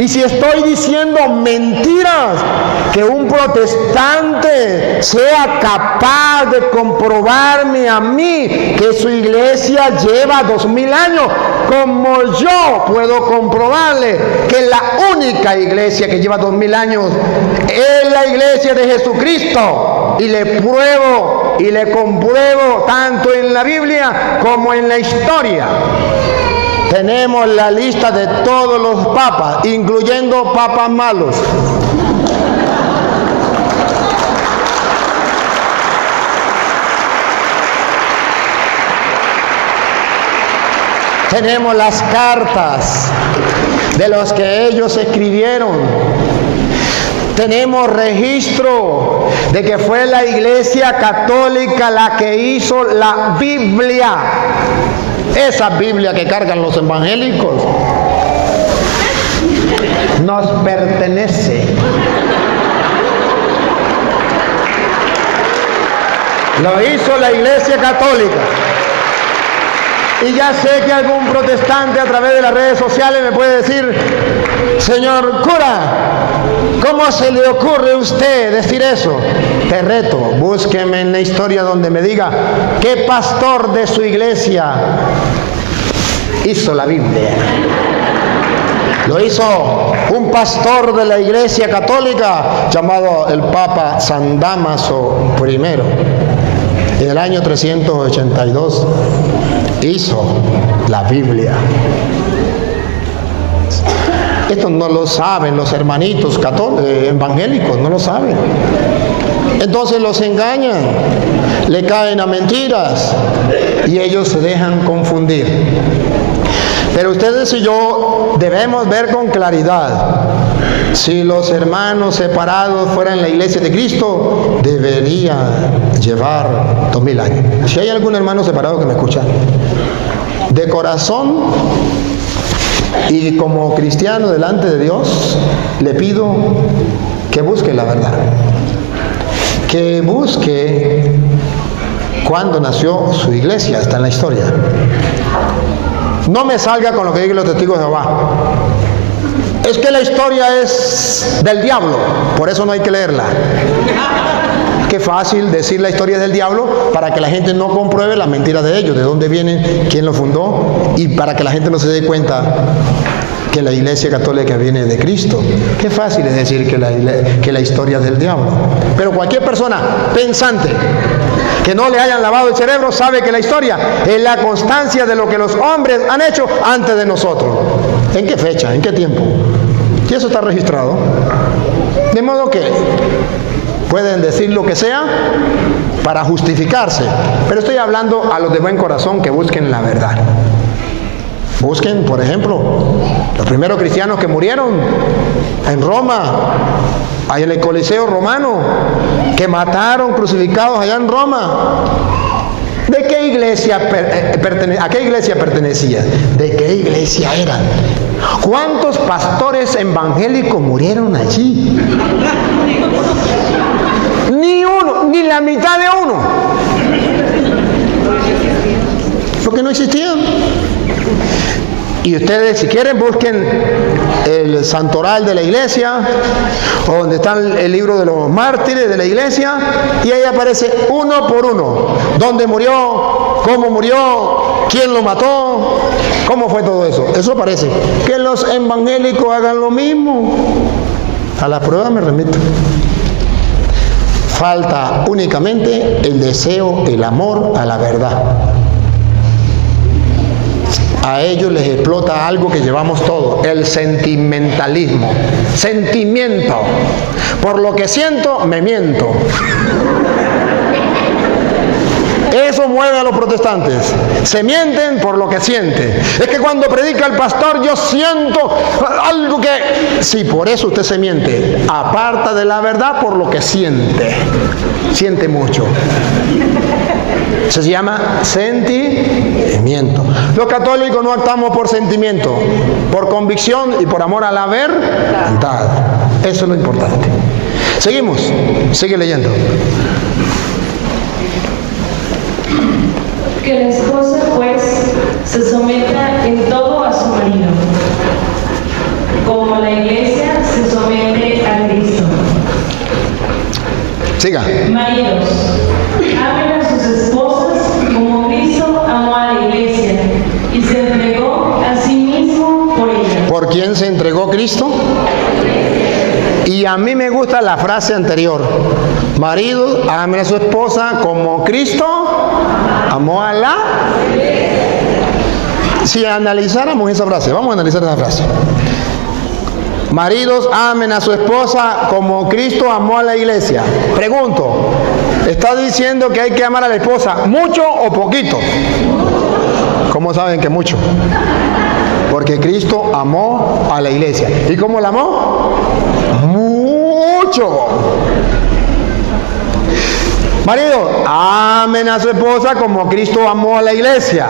Y si estoy diciendo mentiras, que un protestante sea capaz de comprobarme a mí que su iglesia lleva 2000 años, como yo puedo comprobarle que la única iglesia que lleva 2000 años es la iglesia de Jesucristo. Y le pruebo y le compruebo tanto en la Biblia como en la historia. Tenemos la lista de todos los papas, incluyendo papas malos. Tenemos las cartas de los que ellos escribieron. Tenemos registro de que fue la Iglesia Católica la que hizo la Biblia. Esa Biblia que cargan los evangélicos nos pertenece. Lo hizo la Iglesia Católica. Y ya sé que algún protestante a través de las redes sociales me puede decir: señor cura, ¿cómo se le ocurre a usted decir eso? Te reto, búsqueme en la historia donde me diga qué pastor de su iglesia hizo la Biblia. Lo hizo un pastor de la Iglesia Católica llamado el Papa San Dámaso I. En el año 382 hizo la Biblia. Esto no lo saben los hermanitos evangélicos, no lo saben. Entonces los engañan, le caen a mentiras y ellos se dejan confundir. Pero ustedes y yo debemos ver con claridad. Si los hermanos separados fueran la iglesia de Cristo, debería llevar 2000 años. Si hay algún hermano separado que me escucha, de corazón y como cristiano delante de Dios, le pido que busque la verdad. Que busque cuándo nació su iglesia, está en la historia. No me salga con lo que dicen los testigos de Jehová. Es que la historia es del diablo, por eso no hay que leerla. Qué fácil decir la historia del diablo para que la gente no compruebe las mentiras de ellos, de dónde vienen, quién lo fundó, y para que la gente no se dé cuenta que la Iglesia Católica viene de Cristo. Qué fácil es decir que la historia es del diablo. Pero cualquier persona pensante que no le hayan lavado el cerebro sabe que la historia es la constancia de lo que los hombres han hecho antes de nosotros. ¿En qué fecha? ¿En qué tiempo? Y eso está registrado. De modo que pueden decir lo que sea para justificarse. Pero estoy hablando a los de buen corazón que busquen la verdad. Busquen, por ejemplo, los primeros cristianos que murieron en Roma, ahí en el Coliseo romano, que mataron crucificados allá en Roma. ¿De qué iglesia a qué iglesia pertenecían? ¿De qué iglesia eran? ¿Cuántos pastores evangélicos murieron allí? Ni uno, ni la mitad de uno. Porque no existían. Y ustedes, si quieren, busquen el santoral de la iglesia, o donde está el libro de los mártires de la iglesia, y ahí aparece uno por uno, dónde murió, cómo murió, quién lo mató, cómo fue todo eso. Eso aparece. Que los evangélicos hagan lo mismo. A la prueba me remito. Falta únicamente el deseo, el amor a la verdad. A ellos les explota algo que llevamos todos, el sentimentalismo. Sentimiento. Por lo que siento, me miento. Eso mueve a los protestantes. Se mienten por lo que sienten. Es que cuando predica el pastor yo siento algo que... Sí, por eso usted se miente. Aparta de la verdad por lo que siente. Siente mucho. Eso se llama sentimiento. Los católicos no actuamos por sentimiento, por convicción y por amor a la verdad. Eso es lo importante. Seguimos. Sigue leyendo. Que la esposa, pues, se someta en todo a su marido, como la iglesia se somete a Cristo. Siga. Maridos, amen a sus esposas como Cristo amó a la iglesia y se entregó a sí mismo por ella. ¿Por quién se entregó Cristo? Y a mí me gusta la frase anterior. Maridos, amen a su esposa como Cristo amó a la. Si analizáramos esa frase, vamos a analizar esa frase. Maridos, amen a su esposa como Cristo amó a la iglesia. Pregunto, ¿está diciendo que hay que amar a la esposa mucho o poquito? ¿Cómo saben que mucho? Porque Cristo amó a la iglesia. ¿Y cómo la amó? Mucho. Maridos, amen a su esposa como Cristo amó a la iglesia.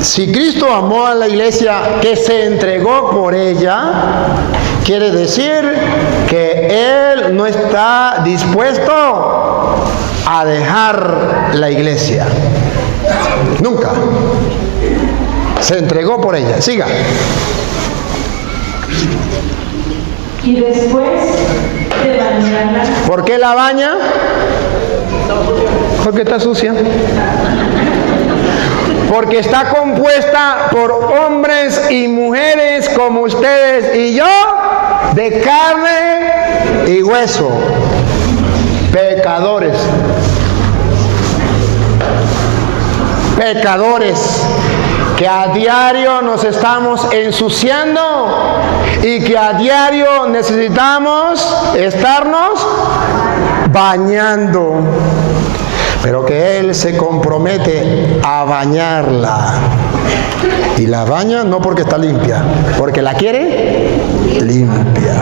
Si Cristo amó a la iglesia que se entregó por ella, quiere decir que Él no está dispuesto a dejar la iglesia. Nunca. Se entregó por ella. Siga. Y después de bañarla. ¿Por qué la baña? Porque está sucia. Porque está compuesta por hombres y mujeres como ustedes y yo, de carne y hueso, pecadores. Pecadores que a diario nos estamos ensuciando y que a diario necesitamos estarnos bañando. Pero que Él se compromete a bañarla. Y la baña no porque está limpia, porque la quiere limpia.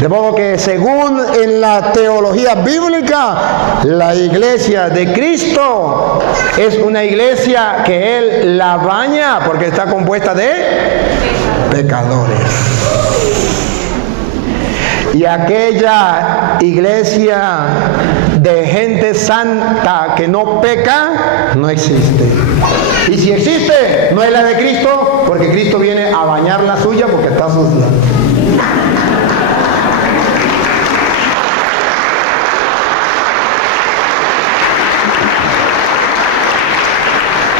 De modo que según en la teología bíblica, la iglesia de Cristo es una iglesia que Él la baña porque está compuesta de pecadores. Y aquella iglesia de gente santa que no peca, no existe. Y si existe, no es la de Cristo, porque Cristo viene a bañar la suya porque está sucia.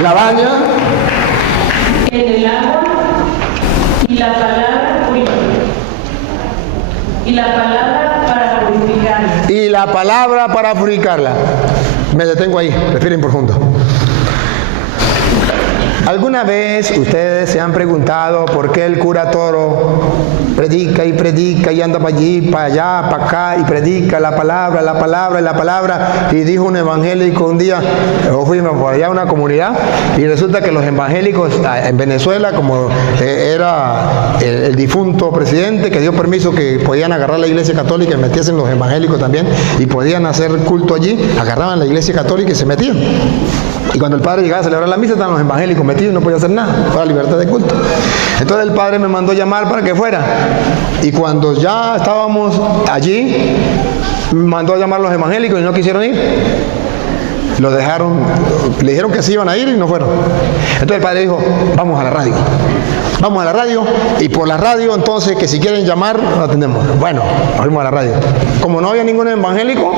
La baña en el agua y la palabra para purificarla. Y la palabra para purificarla. Me detengo ahí, respiren profundo. ¿Alguna vez ustedes se han preguntado por qué el cura Toro predica y anda para allí, para allá, para acá y predica la palabra? Y dijo un evangélico un día, fuimos por allá a una comunidad y resulta que los evangélicos en Venezuela, como era el difunto presidente que dio permiso que podían agarrar la iglesia católica y metiesen los evangélicos también y podían hacer culto allí, agarraban la iglesia católica y se metían. Y cuando el padre llegaba a celebrar la misa, estaban los evangélicos metidos y no podía hacer nada, para la libertad de culto. Entonces el padre me mandó llamar para que fuera. Y cuando ya estábamos allí, me mandó a llamar a los evangélicos y no quisieron ir. Lo dejaron, le dijeron que se iban a ir y no fueron. Entonces el padre dijo, vamos a la radio. Vamos a la radio y por la radio entonces que si quieren llamar, lo atendemos. Bueno, fuimos a la radio. Como no había ningún evangélico,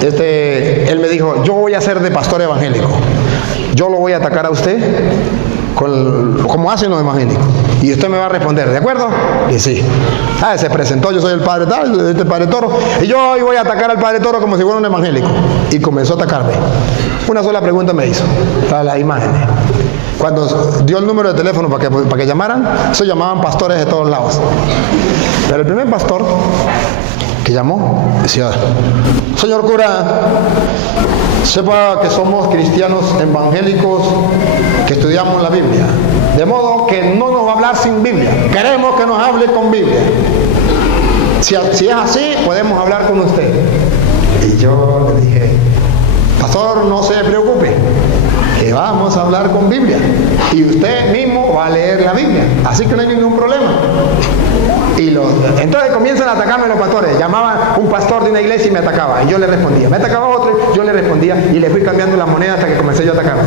él me dijo, yo voy a ser de pastor evangélico. Yo lo voy a atacar a usted como hacen los evangélicos. Y usted me va a responder, ¿de acuerdo? Y sí. Se presentó, yo soy el padre tal, este padre Toro. Y yo hoy voy a atacar al padre Toro como si fuera un evangélico. Y comenzó a atacarme. Una sola pregunta me hizo, para las imágenes. Cuando dio el número de teléfono para que llamaran, eso llamaban pastores de todos lados. Pero el primer pastor que llamó decía, señor cura, sepa que somos cristianos evangélicos que estudiamos la Biblia, de modo que no nos va a hablar sin Biblia, queremos que nos hable con Biblia. Si es así, podemos hablar con usted. Y yo le dije, pastor, no se preocupe, que vamos a hablar con Biblia y usted mismo va a leer la Biblia, así que no hay ningún problema. Entonces comienzan a atacarme los pastores. Llamaba un pastor de una iglesia y me atacaba. Y yo le respondía. Me atacaba otro, yo le respondía. Y le fui cambiando las monedas hasta que comencé yo a atacar.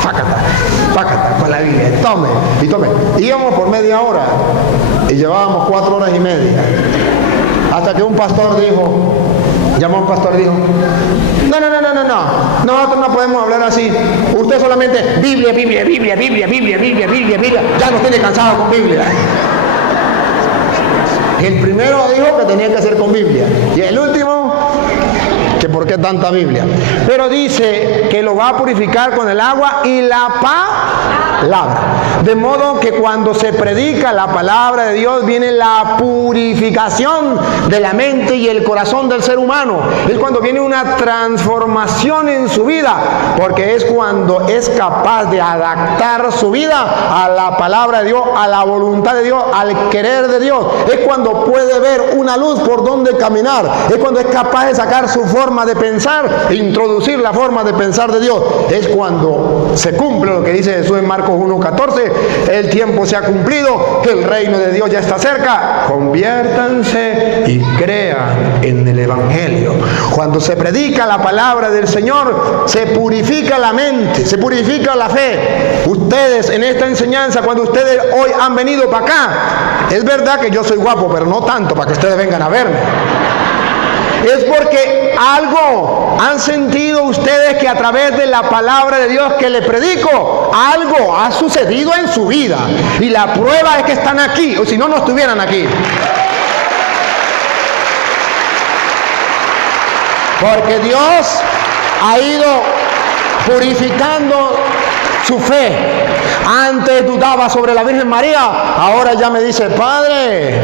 Fácata, con la Biblia. Tome. Íbamos por media hora. Y llevábamos 4 horas y media. Hasta que un pastor dijo, llamó a un pastor y dijo, no, nosotros no podemos hablar así. Usted solamente Biblia, ya nos tiene cansado con Biblia. El primero dijo que tenía que hacer con Biblia. Y el último, que por qué tanta Biblia. Pero dice que lo va a purificar con el agua y la palabra. De modo que cuando se predica la palabra de Dios viene la purificación de la mente y el corazón del ser humano. Es cuando viene una transformación en su vida, porque es cuando es capaz de adaptar su vida a la palabra de Dios, a la voluntad de Dios, al querer de Dios. Es cuando puede ver una luz por donde caminar. Es cuando es capaz de sacar su forma de pensar e introducir la forma de pensar de Dios. Es cuando se cumple lo que dice Jesús en Marcos 1:14, el tiempo se ha cumplido, el reino de Dios ya está cerca, conviértanse y crean en el Evangelio. Cuando se predica la palabra del Señor, se purifica la mente, se purifica la fe. Ustedes en esta enseñanza, cuando ustedes hoy han venido para acá, es verdad que yo soy guapo, pero no tanto para que ustedes vengan a verme. Es porque algo han sentido ustedes que a través de la palabra de Dios que le predico, algo ha sucedido en su vida. Y la prueba es que están aquí, o si no, no estuvieran aquí. Porque Dios ha ido purificando su fe. Antes dudaba sobre la Virgen María, ahora ya me dice, Padre,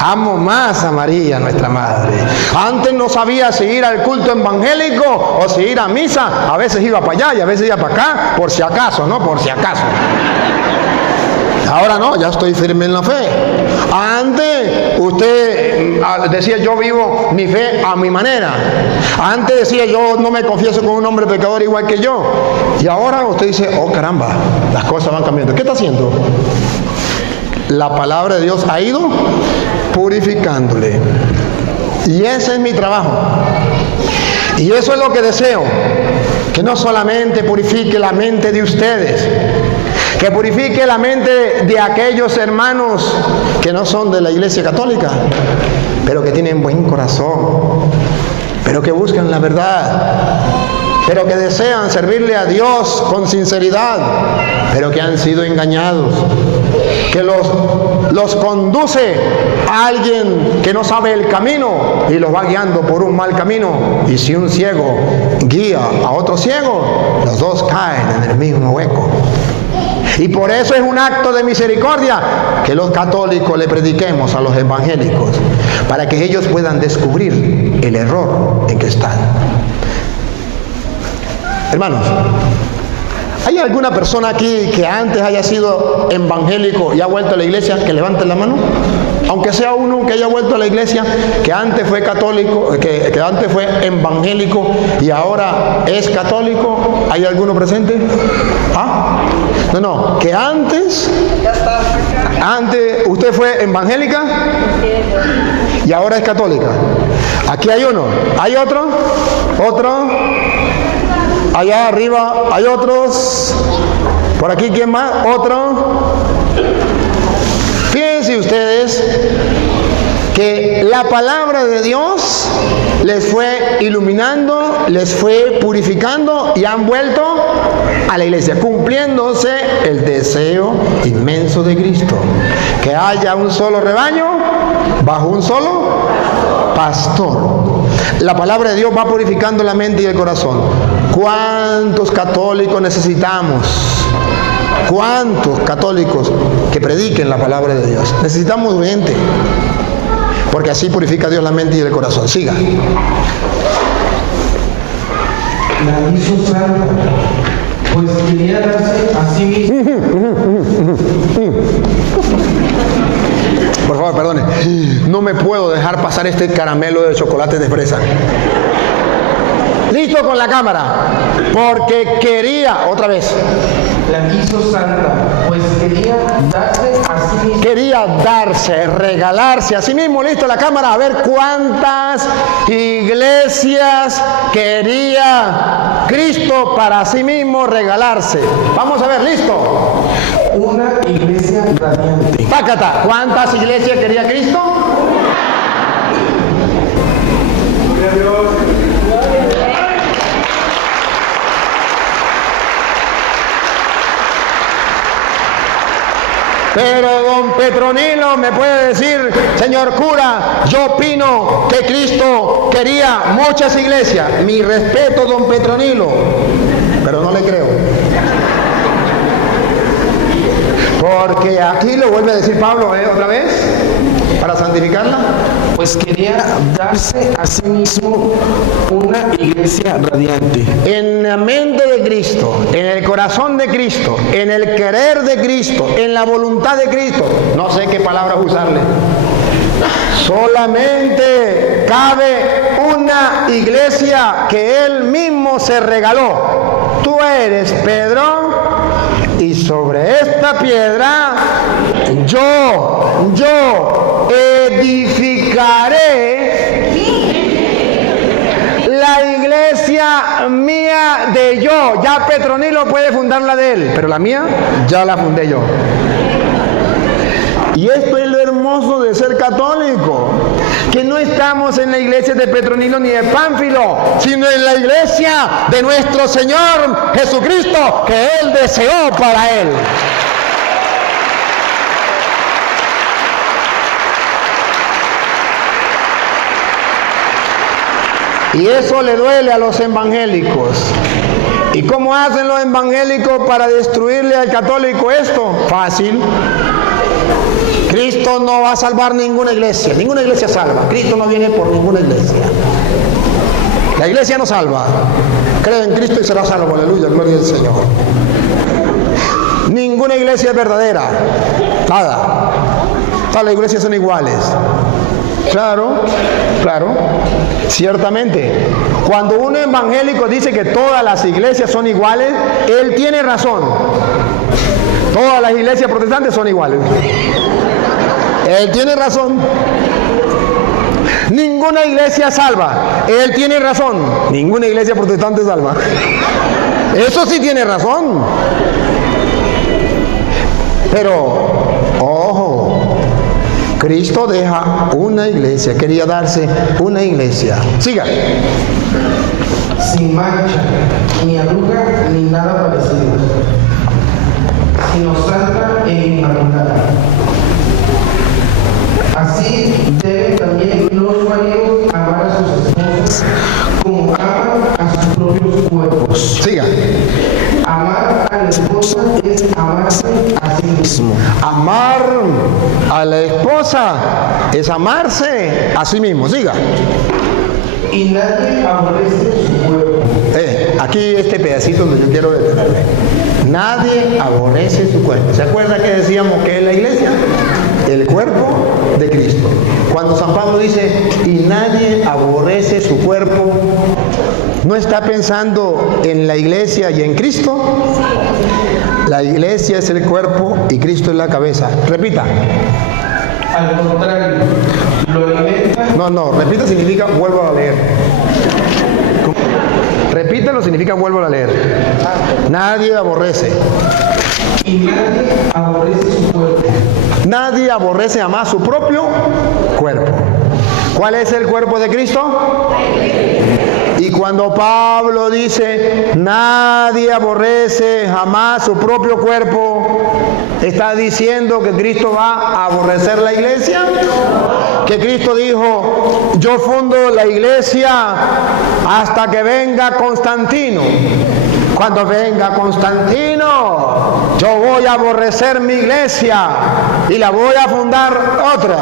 amo más a María, nuestra madre. Antes no sabía si ir al culto evangélico o si ir a misa. A veces iba para allá y a veces iba para acá, por si acaso, ¿no? Por si acaso. Ahora no, ya estoy firme en la fe. Antes usted decía, yo vivo mi fe a mi manera. Antes decía, yo no me confieso con un hombre pecador igual que yo. Y ahora usted dice, oh caramba, las cosas van cambiando. ¿Qué está haciendo? La palabra de Dios ha ido purificándole. Y ese es mi trabajo. Y eso es lo que deseo. Que no solamente purifique la mente de ustedes, que purifique la mente de aquellos hermanos que no son de la Iglesia Católica, pero que tienen buen corazón, pero que buscan la verdad, pero que desean servirle a Dios con sinceridad, pero que han sido engañados, que los conduce a alguien que no sabe el camino y los va guiando por un mal camino. Y si un ciego guía a otro ciego, los dos caen en el mismo hueco. Y por eso es un acto de misericordia que los católicos le prediquemos a los evangélicos, para que ellos puedan descubrir el error en que están. Hermanos, ¿hay alguna persona aquí que antes haya sido evangélico y ha vuelto a la iglesia? Que levante la mano. Aunque sea uno que haya vuelto a la iglesia, que antes fue católico, que antes fue evangélico y ahora es católico. ¿Hay alguno presente? ¿Ah? No, que antes usted fue evangélica y ahora es católica. Aquí hay uno. ¿Hay otro? Allá arriba hay otros. Por aquí, ¿quién más? Otro. Fíjense ustedes que la palabra de Dios les fue iluminando, les fue purificando y han vuelto a la iglesia, cumpliéndose el deseo inmenso de Cristo, que haya un solo rebaño bajo un solo pastor. La palabra de Dios va purificando la mente y el corazón. ¿Cuántos católicos necesitamos? ¿Cuántos católicos que prediquen la palabra de Dios? Necesitamos gente, porque así purifica Dios la mente y el corazón. Siga. La hizo santa, pues quería darse a sí mismo. Por favor, perdone. No me puedo dejar pasar este caramelo de chocolate de fresa. Listo con la cámara. Porque quería, otra vez. la hizo santa, pues quería darse a sí mismo. Quería darse, regalarse a sí mismo. Listo, la cámara, a ver cuántas iglesias quería Cristo para sí mismo regalarse. Vamos a ver, listo. Una iglesia radiante. Pácata, ¿cuántas iglesias quería Cristo? Pero don Petronilo me puede decir, señor cura, yo opino que Cristo quería muchas iglesias. Mi respeto, don Petronilo, pero no le creo. Porque aquí lo vuelve a decir Pablo, otra vez, para santificarla. Pues quería darse a sí mismo una iglesia radiante. En la mente de Cristo, en el corazón de Cristo, en el querer de Cristo, en la voluntad de Cristo, no sé qué palabras usarle. Solamente cabe una iglesia que Él mismo se regaló. Tú eres Pedro, y sobre esta piedra yo edificaré la iglesia mía de yo. Ya Petronilo puede fundar la de él, pero la mía ya la fundé yo. Y esto es lo hermoso de ser católico, que no estamos en la iglesia de Petronilo ni de Pánfilo, sino en la iglesia de nuestro Señor Jesucristo, que Él deseó para Él. Y eso le duele a los evangélicos. ¿Y cómo hacen los evangélicos para destruirle al católico esto? Fácil. Cristo no va a salvar ninguna iglesia salva. Cristo no viene por ninguna iglesia. La iglesia no salva. Cree en Cristo y será salvo. Aleluya, gloria al Señor. Ninguna iglesia es verdadera. Nada. Todas las iglesias son iguales. Claro, ciertamente. Cuando un evangélico dice que todas las iglesias son iguales, él tiene razón. Todas las iglesias protestantes son iguales. Él tiene razón. Ninguna iglesia salva. Él tiene razón. Ninguna iglesia protestante salva. Eso sí tiene razón. Pero, ojo, Cristo deja una iglesia. Quería darse una iglesia. Siga. Sin mancha, ni arruga, ni nada parecido, sino santa e inmaculada. Así deben también los maridos amar a sus esposas como aman a sus propios cuerpos. Siga. Amar a la esposa es amarse a sí mismo. Amar a la esposa es amarse a sí mismo. Siga. Y nadie aborrece su cuerpo. Aquí este pedacito donde yo quiero detenerme. Nadie aborrece su cuerpo. ¿Se acuerda que decíamos que es la iglesia? El cuerpo de Cristo. Cuando San Pablo dice, y nadie aborrece su cuerpo, ¿no está pensando en la iglesia y en Cristo? La iglesia es el cuerpo y Cristo es la cabeza. Repita. Al contrario, lo alimenta. No, repita significa vuelvo a leer. Repítalo significa vuelvo a leer. Nadie aborrece. Y nadie aborrece su cuerpo. Nadie aborrece jamás su propio cuerpo. ¿Cuál es el cuerpo de Cristo? Y cuando Pablo dice, nadie aborrece jamás su propio cuerpo, ¿está diciendo que Cristo va a aborrecer la iglesia? Que Cristo dijo, yo fundo la iglesia hasta que venga Constantino. Cuando venga Constantino, yo voy a aborrecer mi iglesia y la voy a fundar otra.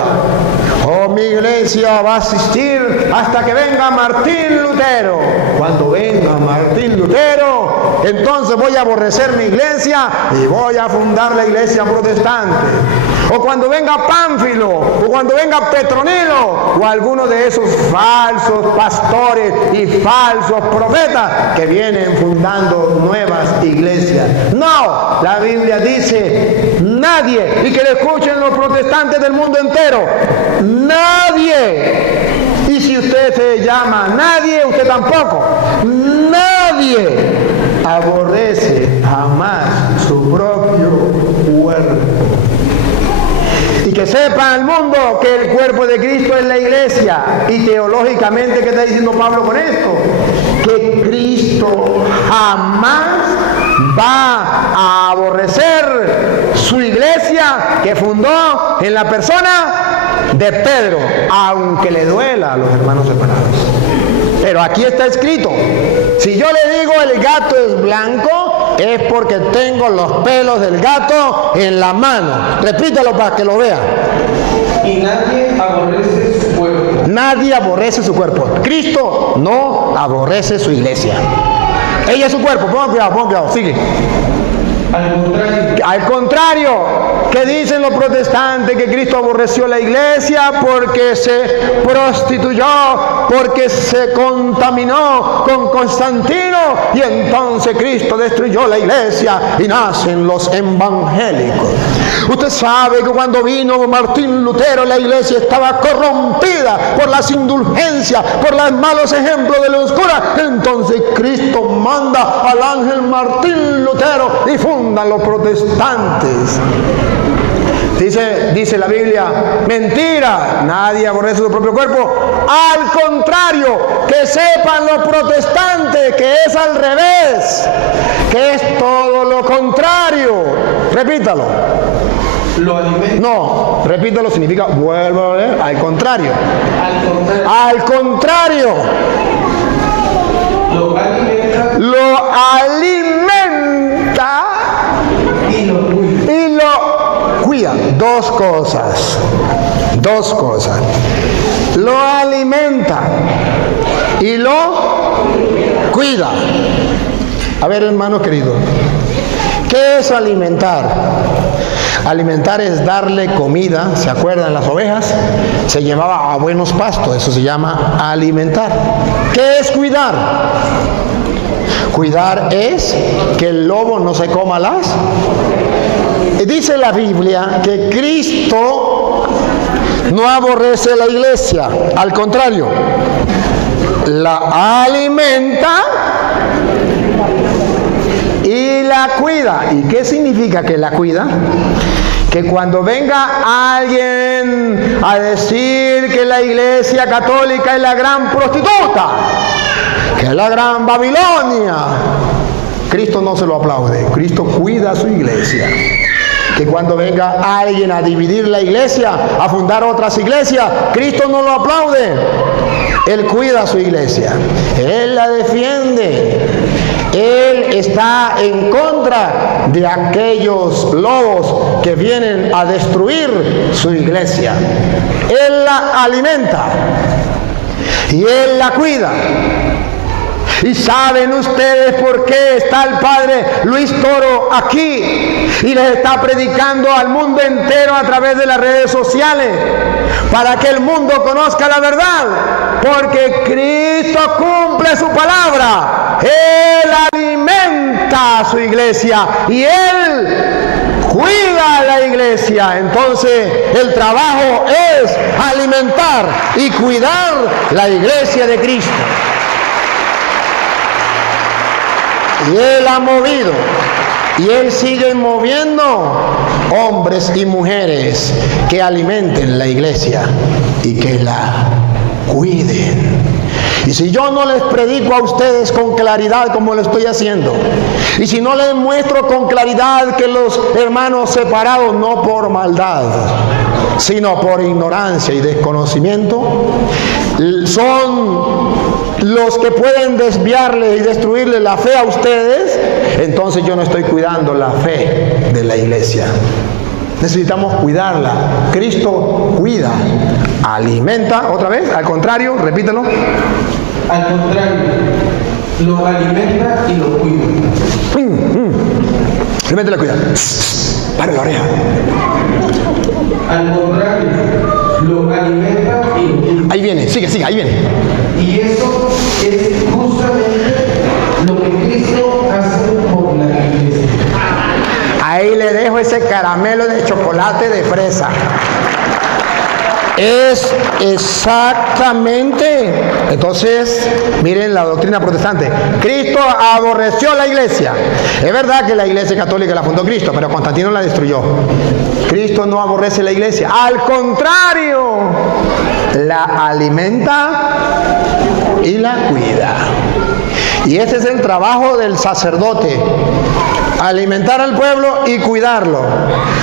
mi iglesia va a asistir hasta que venga Martín Lutero. Cuando venga Martín Lutero, entonces voy a aborrecer mi iglesia y voy a fundar la iglesia protestante. O cuando venga Pánfilo, o cuando venga Petronilo, o alguno de esos falsos pastores y falsos profetas que vienen fundando nuevas iglesias. No, la Biblia dice, nadie, y que le escuchen los protestantes del mundo entero, nadie. Y si usted se llama nadie, usted tampoco. Nadie aborrece jamás su propio cuerpo. Y que sepa el mundo que el cuerpo de Cristo es la iglesia. Y teológicamente, ¿qué está diciendo Pablo con esto? Que Cristo jamás va a aborrecer su iglesia que fundó en la persona de Pedro, aunque le duela a los hermanos separados. Pero aquí está escrito, si yo le digo el gato es blanco, es porque tengo los pelos del gato en la mano. Repítalo para que lo vea. Y nadie aborrece su cuerpo. Nadie aborrece su cuerpo. Cristo no aborrece su iglesia. Ella es su cuerpo. Pongan cuidado, sigue. Al contrario, ¿qué dicen los protestantes? Que Cristo aborreció la iglesia porque se prostituyó, porque se contaminó con Constantino, y entonces Cristo destruyó la iglesia y nacen los evangélicos. Usted sabe que cuando vino Martín Lutero, la iglesia estaba corrompida por las indulgencias, por los malos ejemplos de la oscura. Entonces Cristo manda al ángel Martín Lutero y fundan los protestantes. Dice la Biblia, mentira, nadie aborrece su propio cuerpo. Al contrario, que sepan los protestantes que es al revés, que es todo lo contrario. Repítalo. Lo alimenta. No, repítalo significa, vuelvo a leer, al contrario. Al contrario. Al contrario. Lo alimenta. Y lo cuida. Dos cosas. Lo alimenta y lo cuida. A ver, hermano querido, ¿qué es alimentar? Alimentar es darle comida. ¿Se acuerdan las ovejas? Se llevaba a buenos pastos. Eso se llama alimentar. ¿Qué es cuidar? Cuidar es que el lobo no se coma las. Dice la Biblia que Cristo no aborrece la iglesia. Al contrario, la alimenta y la cuida. ¿Y qué significa que la cuida? Que cuando venga alguien a decir que la iglesia católica es la gran prostituta, que es la gran Babilonia, Cristo no se lo aplaude. Cristo cuida a su iglesia. Que cuando venga alguien a dividir la iglesia, a fundar otras iglesias, Cristo no lo aplaude. Él cuida a su iglesia. Él la defiende. Él está en contra de aquellos lobos que vienen a destruir su iglesia. Él la alimenta y Él la cuida. ¿Y saben ustedes por qué está el padre Luis Toro aquí y les está predicando al mundo entero a través de las redes sociales? Para que el mundo conozca la verdad. Porque Cristo cumple su palabra. Él alimenta a su iglesia y Él cuida a la iglesia. Entonces el trabajo es alimentar y cuidar la iglesia de Cristo. Y Él ha movido y Él sigue moviendo hombres y mujeres que alimenten la iglesia y que la cuiden. Y si yo no les predico a ustedes con claridad como lo estoy haciendo, y si no les muestro con claridad que los hermanos separados, no por maldad, sino por ignorancia y desconocimiento, son los que pueden desviarle y destruirle la fe a ustedes, entonces yo no estoy cuidando la fe de la iglesia. Necesitamos cuidarla. Cristo cuida alimenta, otra vez, al contrario, repítelo. Al contrario, lo alimenta y lo cuida. Realmente la cuida. Para la oreja. Al contrario, lo alimenta y lo cuida. Ahí viene, sigue, ahí viene. Y eso es justamente lo que Cristo hace por la iglesia. Ahí le dejo ese caramelo de chocolate de fresa. Es exactamente. Entonces, miren la doctrina protestante. Cristo aborreció la iglesia. Es verdad que la iglesia católica la fundó Cristo, pero Constantino la destruyó. Cristo no aborrece la iglesia. Al contrario, la alimenta y la cuida. Y ese es el trabajo del sacerdote. Alimentar al pueblo y cuidarlo.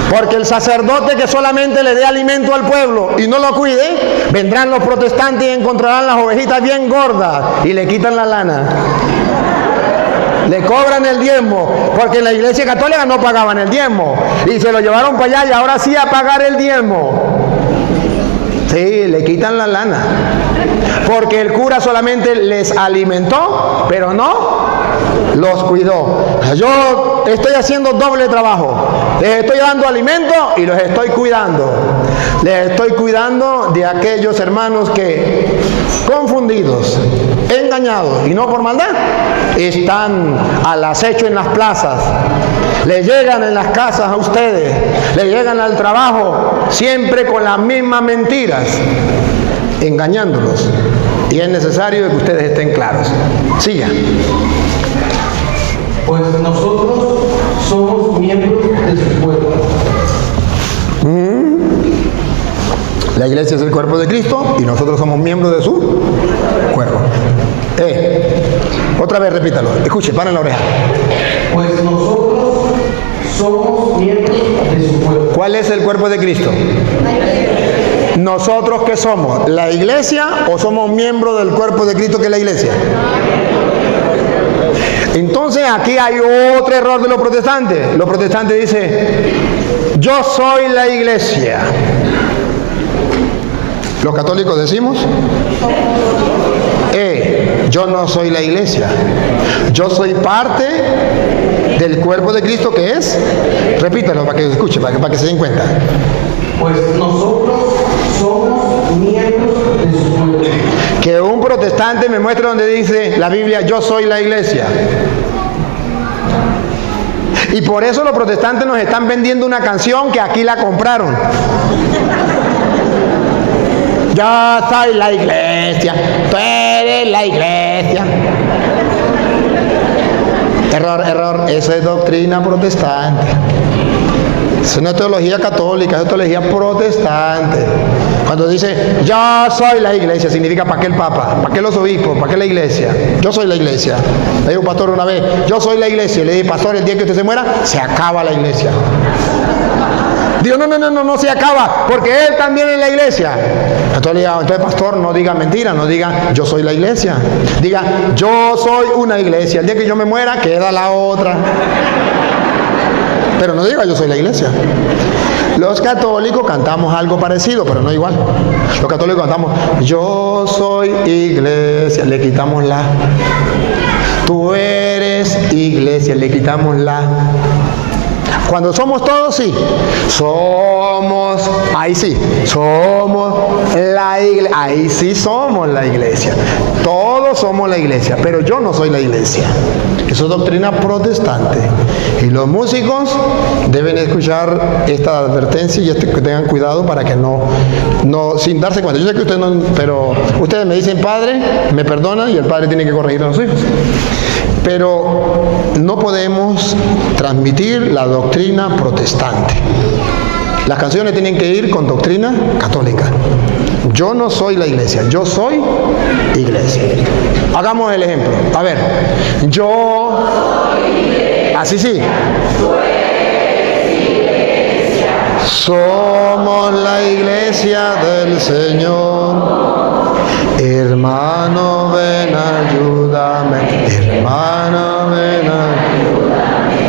Porque el sacerdote que solamente le dé alimento al pueblo y no lo cuide, vendrán los protestantes y encontrarán las ovejitas bien gordas y le quitan la lana. Le cobran el diezmo, porque en la iglesia católica no pagaban el diezmo. Y se lo llevaron para allá y ahora sí a pagar el diezmo. Sí, le quitan la lana. Porque el cura solamente les alimentó, pero no los cuidó. Yo estoy haciendo doble trabajo. Les estoy dando alimento y los estoy cuidando. Les estoy cuidando de aquellos hermanos que, confundidos, engañados y no por maldad, están al acecho en las plazas. Le llegan en las casas a ustedes, le llegan al trabajo siempre con las mismas mentiras, engañándolos. Y es necesario que ustedes estén claros. Sigan. Pues nosotros somos miembros de su cuerpo. La iglesia es el cuerpo de Cristo y nosotros somos miembros de su cuerpo. Otra vez repítalo. Escuche, paren la oreja. Pues nosotros somos miembros de su cuerpo. ¿Cuál es el cuerpo de Cristo? ¿Nosotros qué somos? ¿La iglesia o somos miembros del cuerpo de Cristo que es la iglesia? Entonces aquí hay otro error de los protestantes. Los protestantes dicen, yo soy la iglesia. Los católicos decimos, yo no soy la iglesia. Yo soy parte del cuerpo de Cristo que es, repítalo para que escuche, para que se den cuenta. Pues nosotros somos miembros de su cuerpo. Que un protestante me muestre donde dice la Biblia, yo soy la iglesia. Y por eso los protestantes nos están vendiendo una canción que aquí la compraron. Yo soy la iglesia, tú eres la iglesia. Error, eso es doctrina protestante. Eso no es teología católica, es teología protestante. Cuando dice, yo soy la iglesia, significa ¿para qué el papa? ¿Para qué los obispos? ¿Para qué la iglesia? Yo soy la iglesia. Le dijo un pastor una vez, yo soy la iglesia. Le dije, pastor, el día que usted se muera, se acaba la iglesia. Digo, no se acaba, porque él también es la iglesia. Entonces, pastor, no diga mentira, no diga, yo soy la iglesia. Diga, yo soy una iglesia. El día que yo me muera, queda la otra. Pero no diga, yo soy la iglesia. Los católicos cantamos algo parecido, pero no igual. Los católicos cantamos, yo soy iglesia, le quitamos la. Tú eres iglesia, le quitamos la. Cuando somos todos, sí. Somos, ahí sí, somos la iglesia. Ahí sí somos la iglesia. Todos somos la iglesia, pero yo no soy la iglesia. Eso es doctrina protestante. Y los músicos deben escuchar esta advertencia y que tengan cuidado para que no, sin darse cuenta. Yo sé que ustedes no, pero ustedes me dicen, padre, me perdonan, y el padre tiene que corregir a los hijos. Pero no podemos transmitir la doctrina protestante. Las canciones tienen que ir con doctrina católica. Yo no soy la iglesia, yo soy iglesia. Hagamos el ejemplo. A ver, yo así sí. Somos la iglesia del Señor. Hermano, ven, ayúdame. Hermano, ven, ayúdame.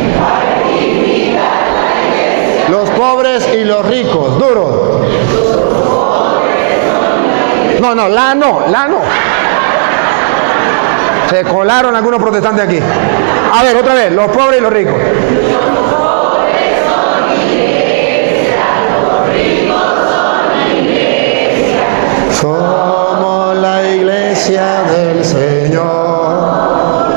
Los pobres y los ricos, duro. la no. Se colaron algunos protestantes aquí. A ver, otra vez, los pobres y los ricos. Somos la iglesia del Señor.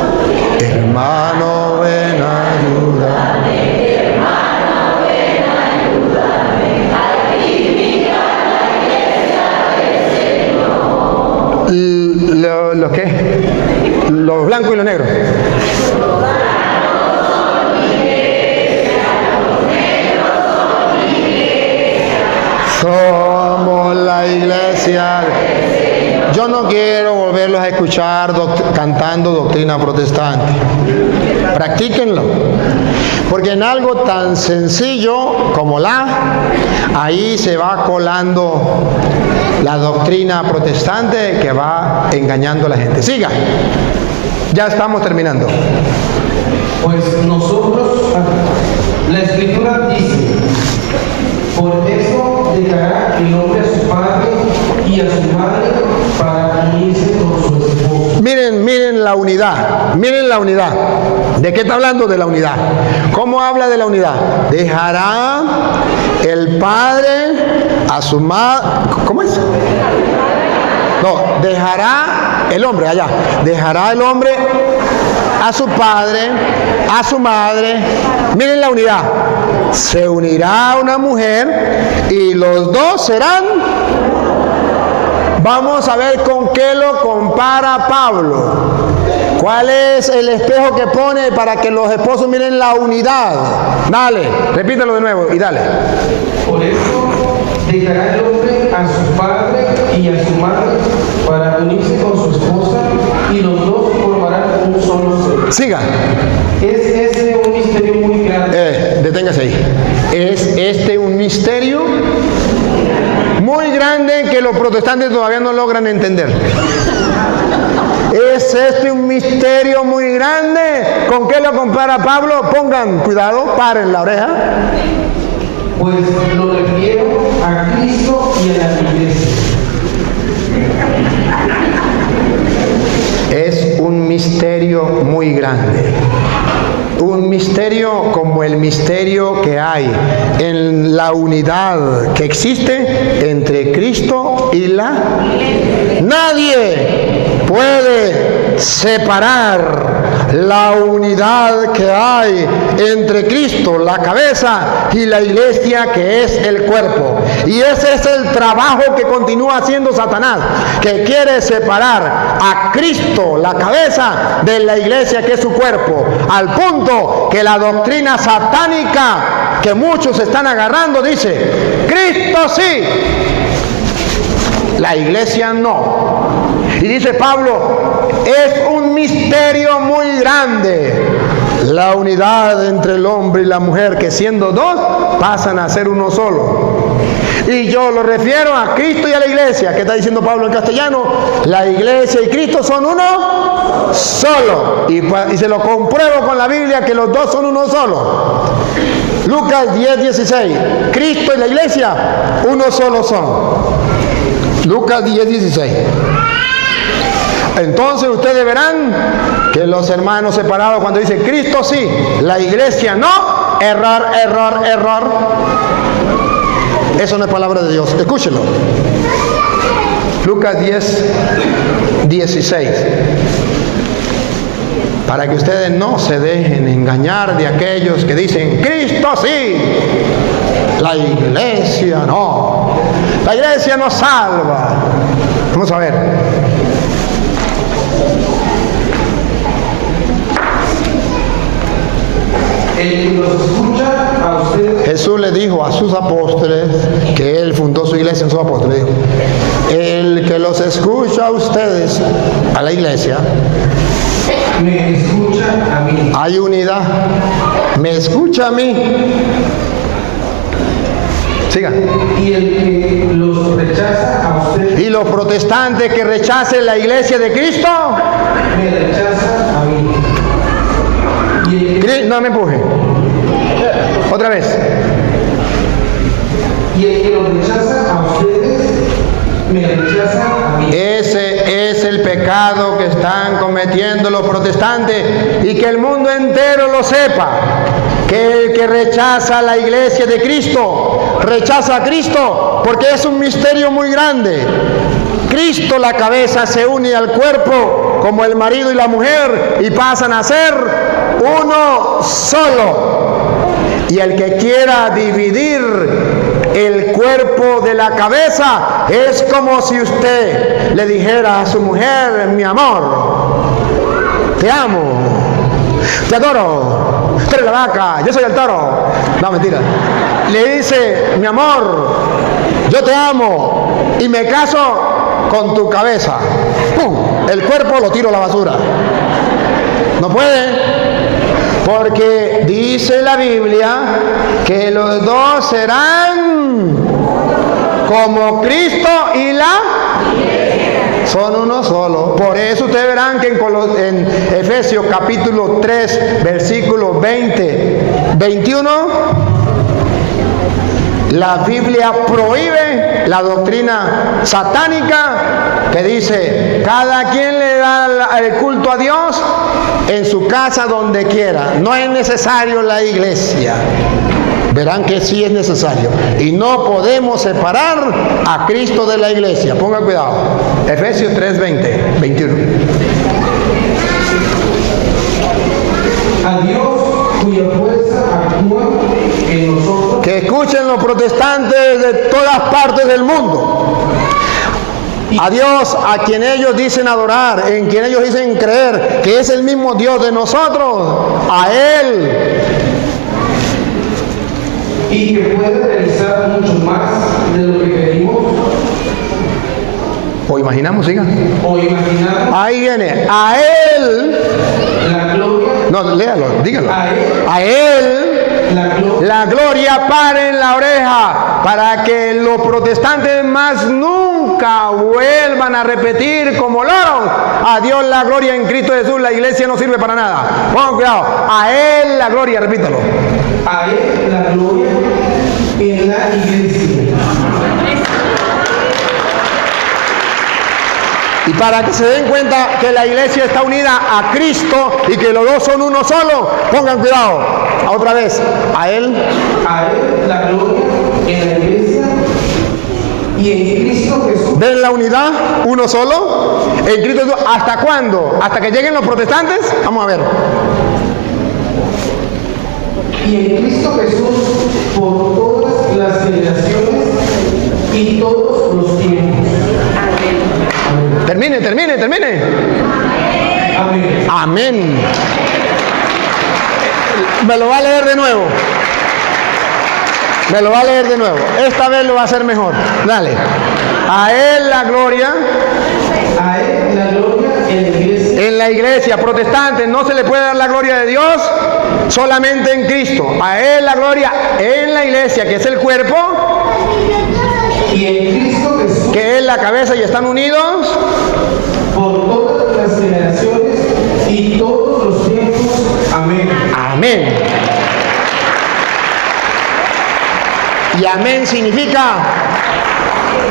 Hermano, ven a ayudarme. Hermano, ven a ayudarme. Edifica la iglesia del Señor. ¿Los qué? Los blancos y los negros. Somos la iglesia. Yo no quiero volverlos a escuchar cantando doctrina protestante. Practíquenlo. Porque en algo tan sencillo como ahí se va colando la doctrina protestante que va engañando a la gente. Siga. Ya estamos terminando. Pues nosotros, la Escritura dice, por eso dejará el hombre a su padre y a su madre para unirse con su esposo. Miren la unidad, miren la unidad. ¿De qué está hablando? De la unidad. ¿Cómo habla de la unidad? Dejará el padre a su madre. ¿Cómo es? No, dejará el hombre allá. Dejará el hombre a su padre, a su madre. Miren la unidad. Se unirá a una mujer y los dos serán. Vamos a ver con qué lo compara Pablo. ¿Cuál es el espejo que pone para que los esposos miren la unidad? Dale, repítelo de nuevo y dale. Por eso dejará el hombre a su padre y a su madre para unirse con su esposa y los dos formarán un solo ser. Siga. Es un misterio muy grande. Deténgase ahí. Es este un misterio muy grande que los protestantes todavía no logran entender. ¿Es este un misterio muy grande? ¿Con qué lo compara Pablo? Pongan cuidado, paren la oreja. Pues lo refiero a Cristo y a la iglesia. Es un misterio muy grande. Un misterio como el misterio que hay en la unidad que existe entre Cristo y Nadie puede separar la unidad que hay entre Cristo, la cabeza, y la iglesia, que es el cuerpo. Y ese es el trabajo que continúa haciendo Satanás, que quiere separar a Cristo, la cabeza, de la iglesia, que es su cuerpo, al punto que la doctrina satánica que muchos están agarrando dice: Cristo sí, la iglesia no. Y dice Pablo, es un misterio muy grande la unidad entre el hombre y la mujer, que siendo dos pasan a ser uno solo. Y yo lo refiero a Cristo y a la iglesia. ¿Qué está diciendo Pablo en castellano? La iglesia y Cristo son uno solo. Y se lo compruebo con la Biblia que los dos son uno solo. Lucas 10:16. Cristo y la iglesia uno solo son. Lucas 10:16. Entonces ustedes verán que los hermanos separados, cuando dicen Cristo sí, la iglesia no, error. Eso no es palabra de Dios. Escúchenlo. Lucas 10:16. Para que ustedes no se dejen engañar de aquellos que dicen Cristo sí, la iglesia no. La iglesia no salva. Vamos a ver. El que los escucha a ustedes. Jesús le dijo a sus apóstoles, que él fundó su iglesia en sus apóstoles, dijo: el que los escucha a ustedes, a la iglesia, me escucha a mí. hay unidad. Me escucha a mí. Siga. Y el que los rechaza a ustedes. Y los protestantes que rechacen la iglesia de Cristo, me rechaza a mí. Y el que, no me empuje. Otra vez. y el que los rechaza a ustedes, me rechaza a mí. Ese es el pecado que están cometiendo los protestantes, y que el mundo entero lo sepa, que el que rechaza la iglesia de Cristo, rechaza a Cristo, porque es un misterio muy grande. Cristo, la cabeza, se une al cuerpo como el marido y la mujer y pasan a ser uno solo. Y el que quiera dividir el cuerpo de la cabeza es como si usted le dijera a su mujer: mi amor, te amo, te adoro, tú eres la vaca, yo soy el toro. No, mentira. Le dice: mi amor, yo te amo y me caso con tu cabeza. ¡Pum! El cuerpo lo tiro a la basura. No puede, porque dice la Biblia que los dos serán como Cristo y la son uno solo. Por eso ustedes verán que en Efesios capítulo 3 versículos 20, 21, la Biblia prohíbe la doctrina satánica que dice: cada quien le da el culto a Dios en su casa, donde quiera. No es necesario la iglesia. Verán que sí es necesario. Y no podemos separar a Cristo de la iglesia. Pongan cuidado. Efesios 3, 20, 21. A Dios, cuya fuerza actúa en nosotros. Que escuchen los protestantes de todas partes del mundo. A Dios, a quien ellos dicen adorar, en quien ellos dicen creer, que es el mismo Dios de nosotros, a Él. Y que puede realizar mucho más de lo que pedimos O imaginamos, siga. o imaginamos. Ahí viene, a Él. La gloria. No, léalo, dígalo. A Él. A Él. La gloria para en la oreja, para que los protestantes más nunca vuelvan a repetir como loros: a Dios la gloria en Cristo Jesús, la iglesia no sirve para nada. Pongan cuidado, a Él la gloria, repítalo. A Él la gloria en la iglesia. Y para que se den cuenta que la iglesia está unida a Cristo y que los dos son uno solo, pongan cuidado. Otra vez, a Él. A Él la gloria en la iglesia y en Cristo Jesús. ¿Ven la unidad? ¿Uno solo? En Cristo Jesús. ¿Hasta cuándo? ¿Hasta que lleguen los protestantes? Vamos a ver. Y en Cristo Jesús por todas las generaciones y todos los tiempos. Termine. Amén. Amén. Me lo va a leer de nuevo. Esta vez lo va a hacer mejor. Dale. A Él la gloria. A Él la gloria en la iglesia. En la iglesia protestante no se le puede dar la gloria de Dios solamente en Cristo. A Él la gloria en la iglesia, que es el cuerpo, Y en Cristo Jesús que es la cabeza, y están unidos por todas las generaciones y todos los tiempos. Amén. Amén. Y amén significa: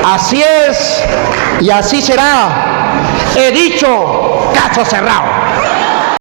así es y así será. He dicho, caso cerrado.